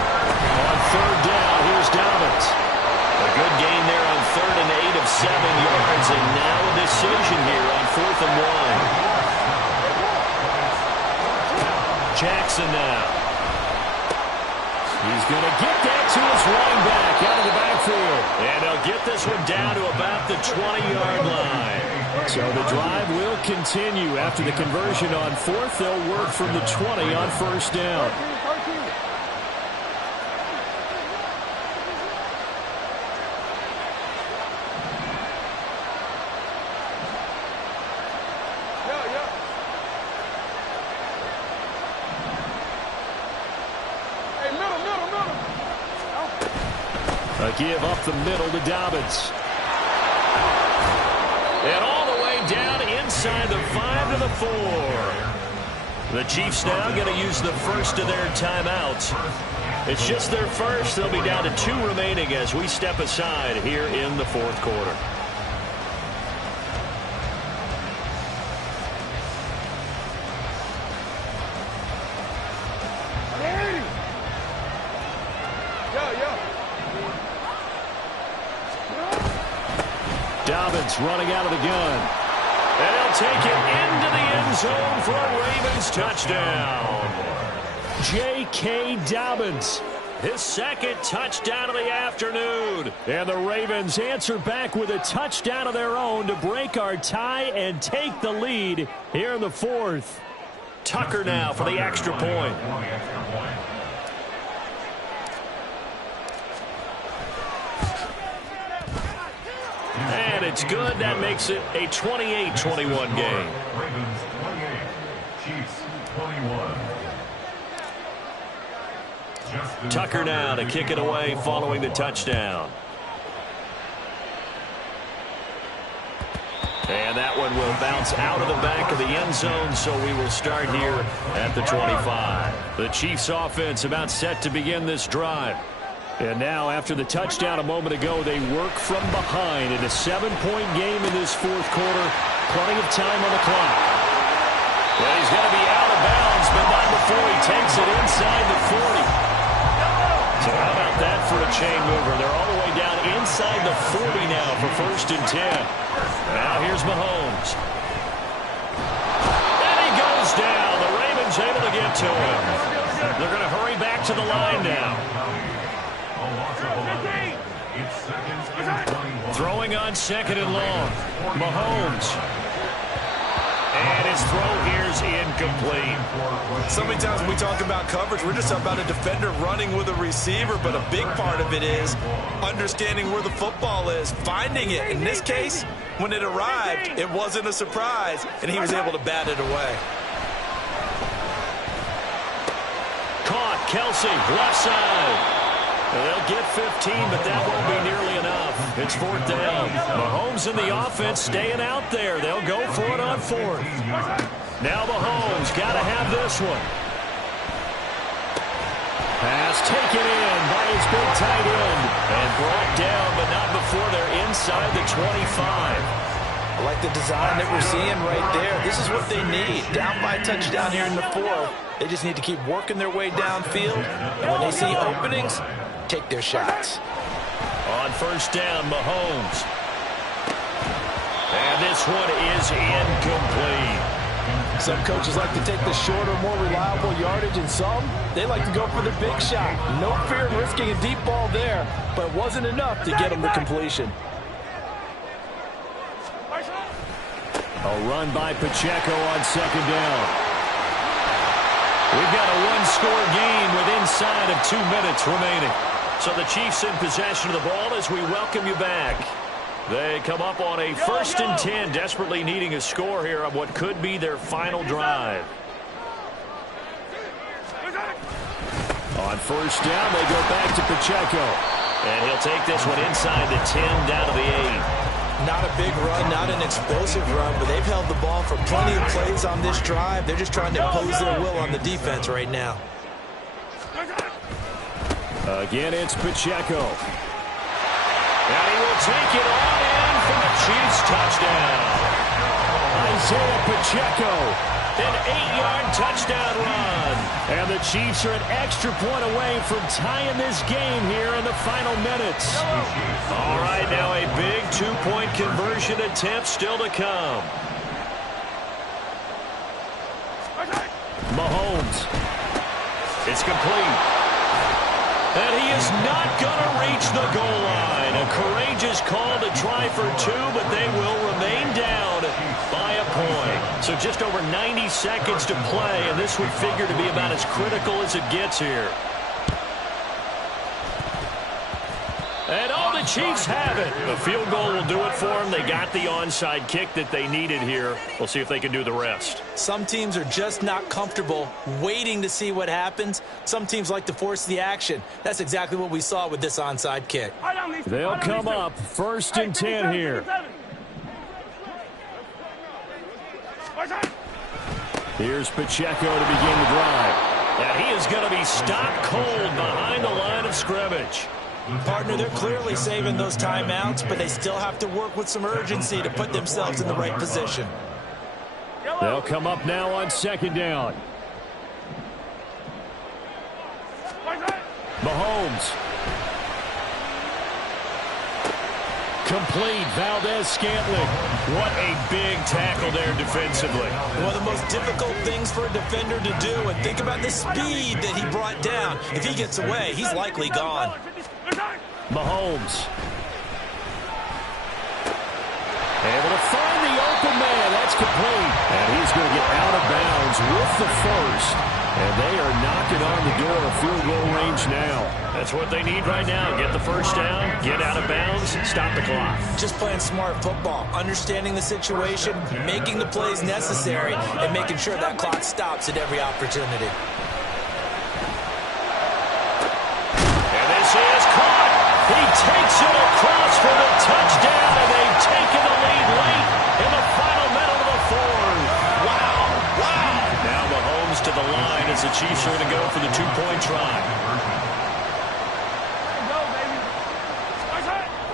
On 3rd down, here's Dobbins. A good gain there on 3rd and 8 of 7 yards. And now a decision here on 4th and 1. Jackson now. He's going to get that to his running back out of the backfield. And they'll get this one down to about the 20-yard line. So the drive will continue. After the conversion on 4th, they'll work from the 20 on first down. A give up the middle to Dobbins. And all the way down inside the 5 to the 4. The Chiefs now going to use the first of their timeouts. It's just their first. They'll be down to 2 remaining as we step aside here in the 4th quarter. Dobbins running out of the gun. And he'll take it into the end zone for a Ravens touchdown. J.K. Dobbins, his 2nd touchdown of the afternoon. And the Ravens answer back with a touchdown of their own to break our tie and take the lead here in the 4th. Tucker now for the extra point. And it's good. That makes it a 28-21 game. Ravens 28, Chiefs 21. Tucker now to kick it away following the touchdown. And that one will bounce out of the back of the end zone, so we will start here at the 25. The Chiefs offense about set to begin this drive. And now, after the touchdown a moment ago, they work from behind in a 7-point game in this 4th quarter. Plenty of time on the clock. And he's going to be out of bounds, but not before he takes it inside the 40. So how about that for a chain mover? They're all the way down inside the 40 now for 1st and 10. Now here's Mahomes. And he goes down. The Ravens able to get to him. They're going to hurry back to the line now. Throwing on 2nd and long. Mahomes. And his throw here's incomplete. So many times when we talk about coverage, we're just about a defender running with a receiver, but a big part of it is understanding where the football is, finding it. In this case, when it arrived, it wasn't a surprise, and he was able to bat it away. Caught. Kelsey, left side. They'll get 15, but that won't be nearly enough. It's 4th down. Mahomes and the offense staying out there. They'll go for it on 4th. Now Mahomes got to have this one. Pass taken in by his big tight end. And brought down, but not before they're inside the 25. I like the design that we're seeing right there. This is what they need. Down by a touchdown here in the 4th. They just need to keep working their way downfield. And when they see openings, take their shots. On 1st down, Mahomes. And this one is incomplete. Some coaches like to take the shorter, more reliable yardage, and some, they like to go for the big shot. No fear in risking a deep ball there, but it wasn't enough to get them to completion. A run by Pacheco on second down. We've got a one-score game with inside of 2 minutes remaining. So the Chiefs in possession of the ball as we welcome you back. They come up on a 1st and 10, desperately needing a score here on what could be their final drive. On 1st down, they go back to Pacheco. And he'll take this one inside the 10, down to the 8. Not a big run, not an explosive run, but they've held the ball for plenty of plays on this drive. They're just trying to impose their will on the defense right now. Again, it's Pacheco. And he will take it all in for the Chiefs touchdown. Isaiah Pacheco, an 8-yard touchdown run. And the Chiefs are an extra point away from tying this game here in the final minutes. All right, now a big 2-point conversion attempt still to come. Mahomes. It's complete. And he is not going to reach the goal line. A courageous call to try for 2, but they will remain down by a point. So just over 90 seconds to play, and this would figure to be about as critical as it gets here. And the Chiefs have it. The field goal will do it for them. They got the onside kick that they needed here. We'll see if they can do the rest. Some teams are just not comfortable waiting to see what happens. Some teams like to force the action. That's exactly what we saw with this onside kick. They'll come up 1st and 10 here. Here's Pacheco to begin the drive. And he is going to be stopped cold behind the line of scrimmage. Partner, they're clearly saving those timeouts, but they still have to work with some urgency to put themselves in the right position. They'll come up now on 2nd down. Mahomes. Complete. Valdez-Scantling. What a big tackle there defensively. One of the most difficult things for a defender to do, and think about the speed that he brought down. If he gets away, he's likely gone. Mahomes. Able to find the open man. That's complete. And he's going to get out of bounds with the first. And they are knocking on the door of field goal range now. That's what they need right now. Get the first down, get out of bounds, stop the clock. Just playing smart football, understanding the situation, making the plays necessary, and making sure that clock stops at every opportunity. And this is caught. He takes it across for the touchdown, and they've taken the lead late in the final minute of the 4th. Wow, wow. Now Mahomes to the line as the Chiefs are going to go for the 2-point try.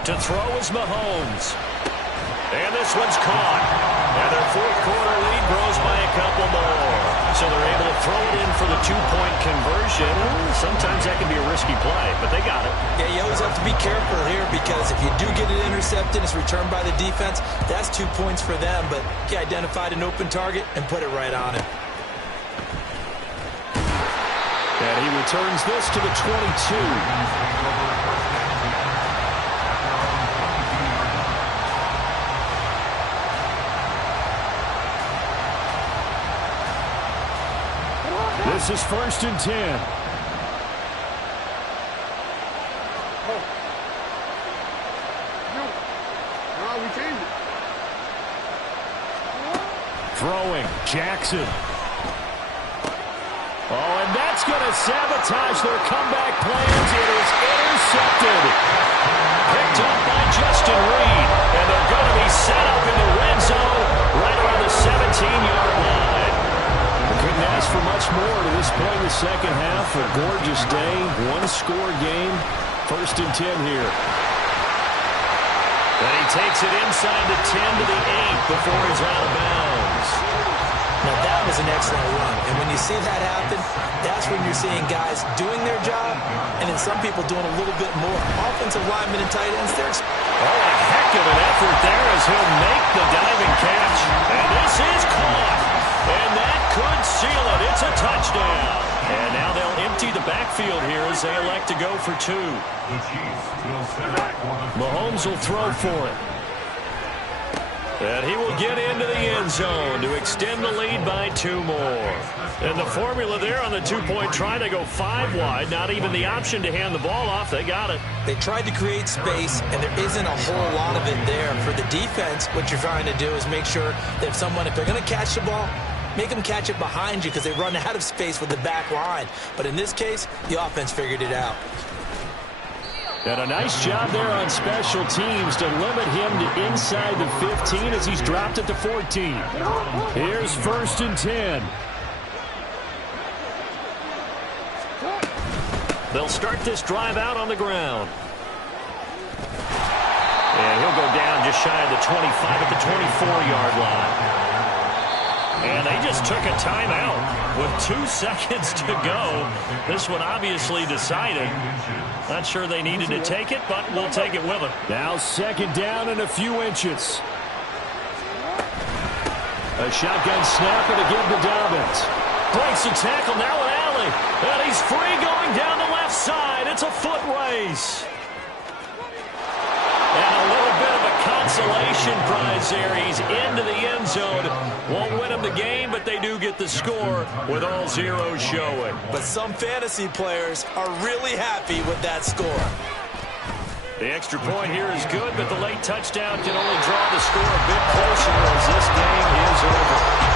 To throw is Mahomes. And this one's caught. And their 4th quarter lead grows by a couple more. So they're able to throw it in for the 2-point conversion. Sometimes that can be a risky play, but they got it. Yeah, you always have to be careful here because if you do get it intercepted, it's returned by the defense, that's 2 points for them. But he identified an open target and put it right on it. And he returns this to the 22. This is 1st and 10. Throwing, Jackson. Oh, and that's going to sabotage their comeback plans. It is intercepted. Picked up by Justin Reed. And they're going to be set up in the red zone right around the 17-yard line. Couldn't ask for much more to this point in the second half. A gorgeous day, 1-score game. 1st and 10 here. And he takes it inside the 10 to the 8 before he's out of bounds. Now that was an excellent run. And when you see that happen, that's when you're seeing guys doing their job and then some people doing a little bit more. Offensive linemen and tight ends, they're... Oh, a heck of an effort there as he'll make the diving catch. And this is caught. And that touchdown. And now they'll empty the backfield here as they elect to go for 2. Mahomes will throw for it. And he will get into the end zone to extend the lead by 2 more. And the formula there on the 2-point try, they go 5 wide. Not even the option to hand the ball off. They got it. They tried to create space, and there isn't a whole lot of it there. For the defense, what you're trying to do is make sure that if they're going to catch the ball, make them catch it behind you because they run out of space with the back line. But in this case, the offense figured it out. And a nice job there on special teams to limit him to inside the 15 as he's dropped it to 14. Here's 1st and 10. They'll start this drive out on the ground. And he'll go down just shy of the 25 at the 24-yard line. And they just took a timeout with 2 seconds to go. This one obviously decided. Not sure they needed to take it, but we'll take it with them. Now 2nd down and a few inches. A shotgun snap and a give to Dobbins. Breaks the tackle, now an alley. And he's free going down the left side. It's a foot race. And a little bit of a consolation prize there. He's into the end zone. Won't win him the game, but they do get the score with all zeros showing. But some fantasy players are really happy with that score. The extra point here is good, but the late touchdown can only draw the score a bit closer as this game is over.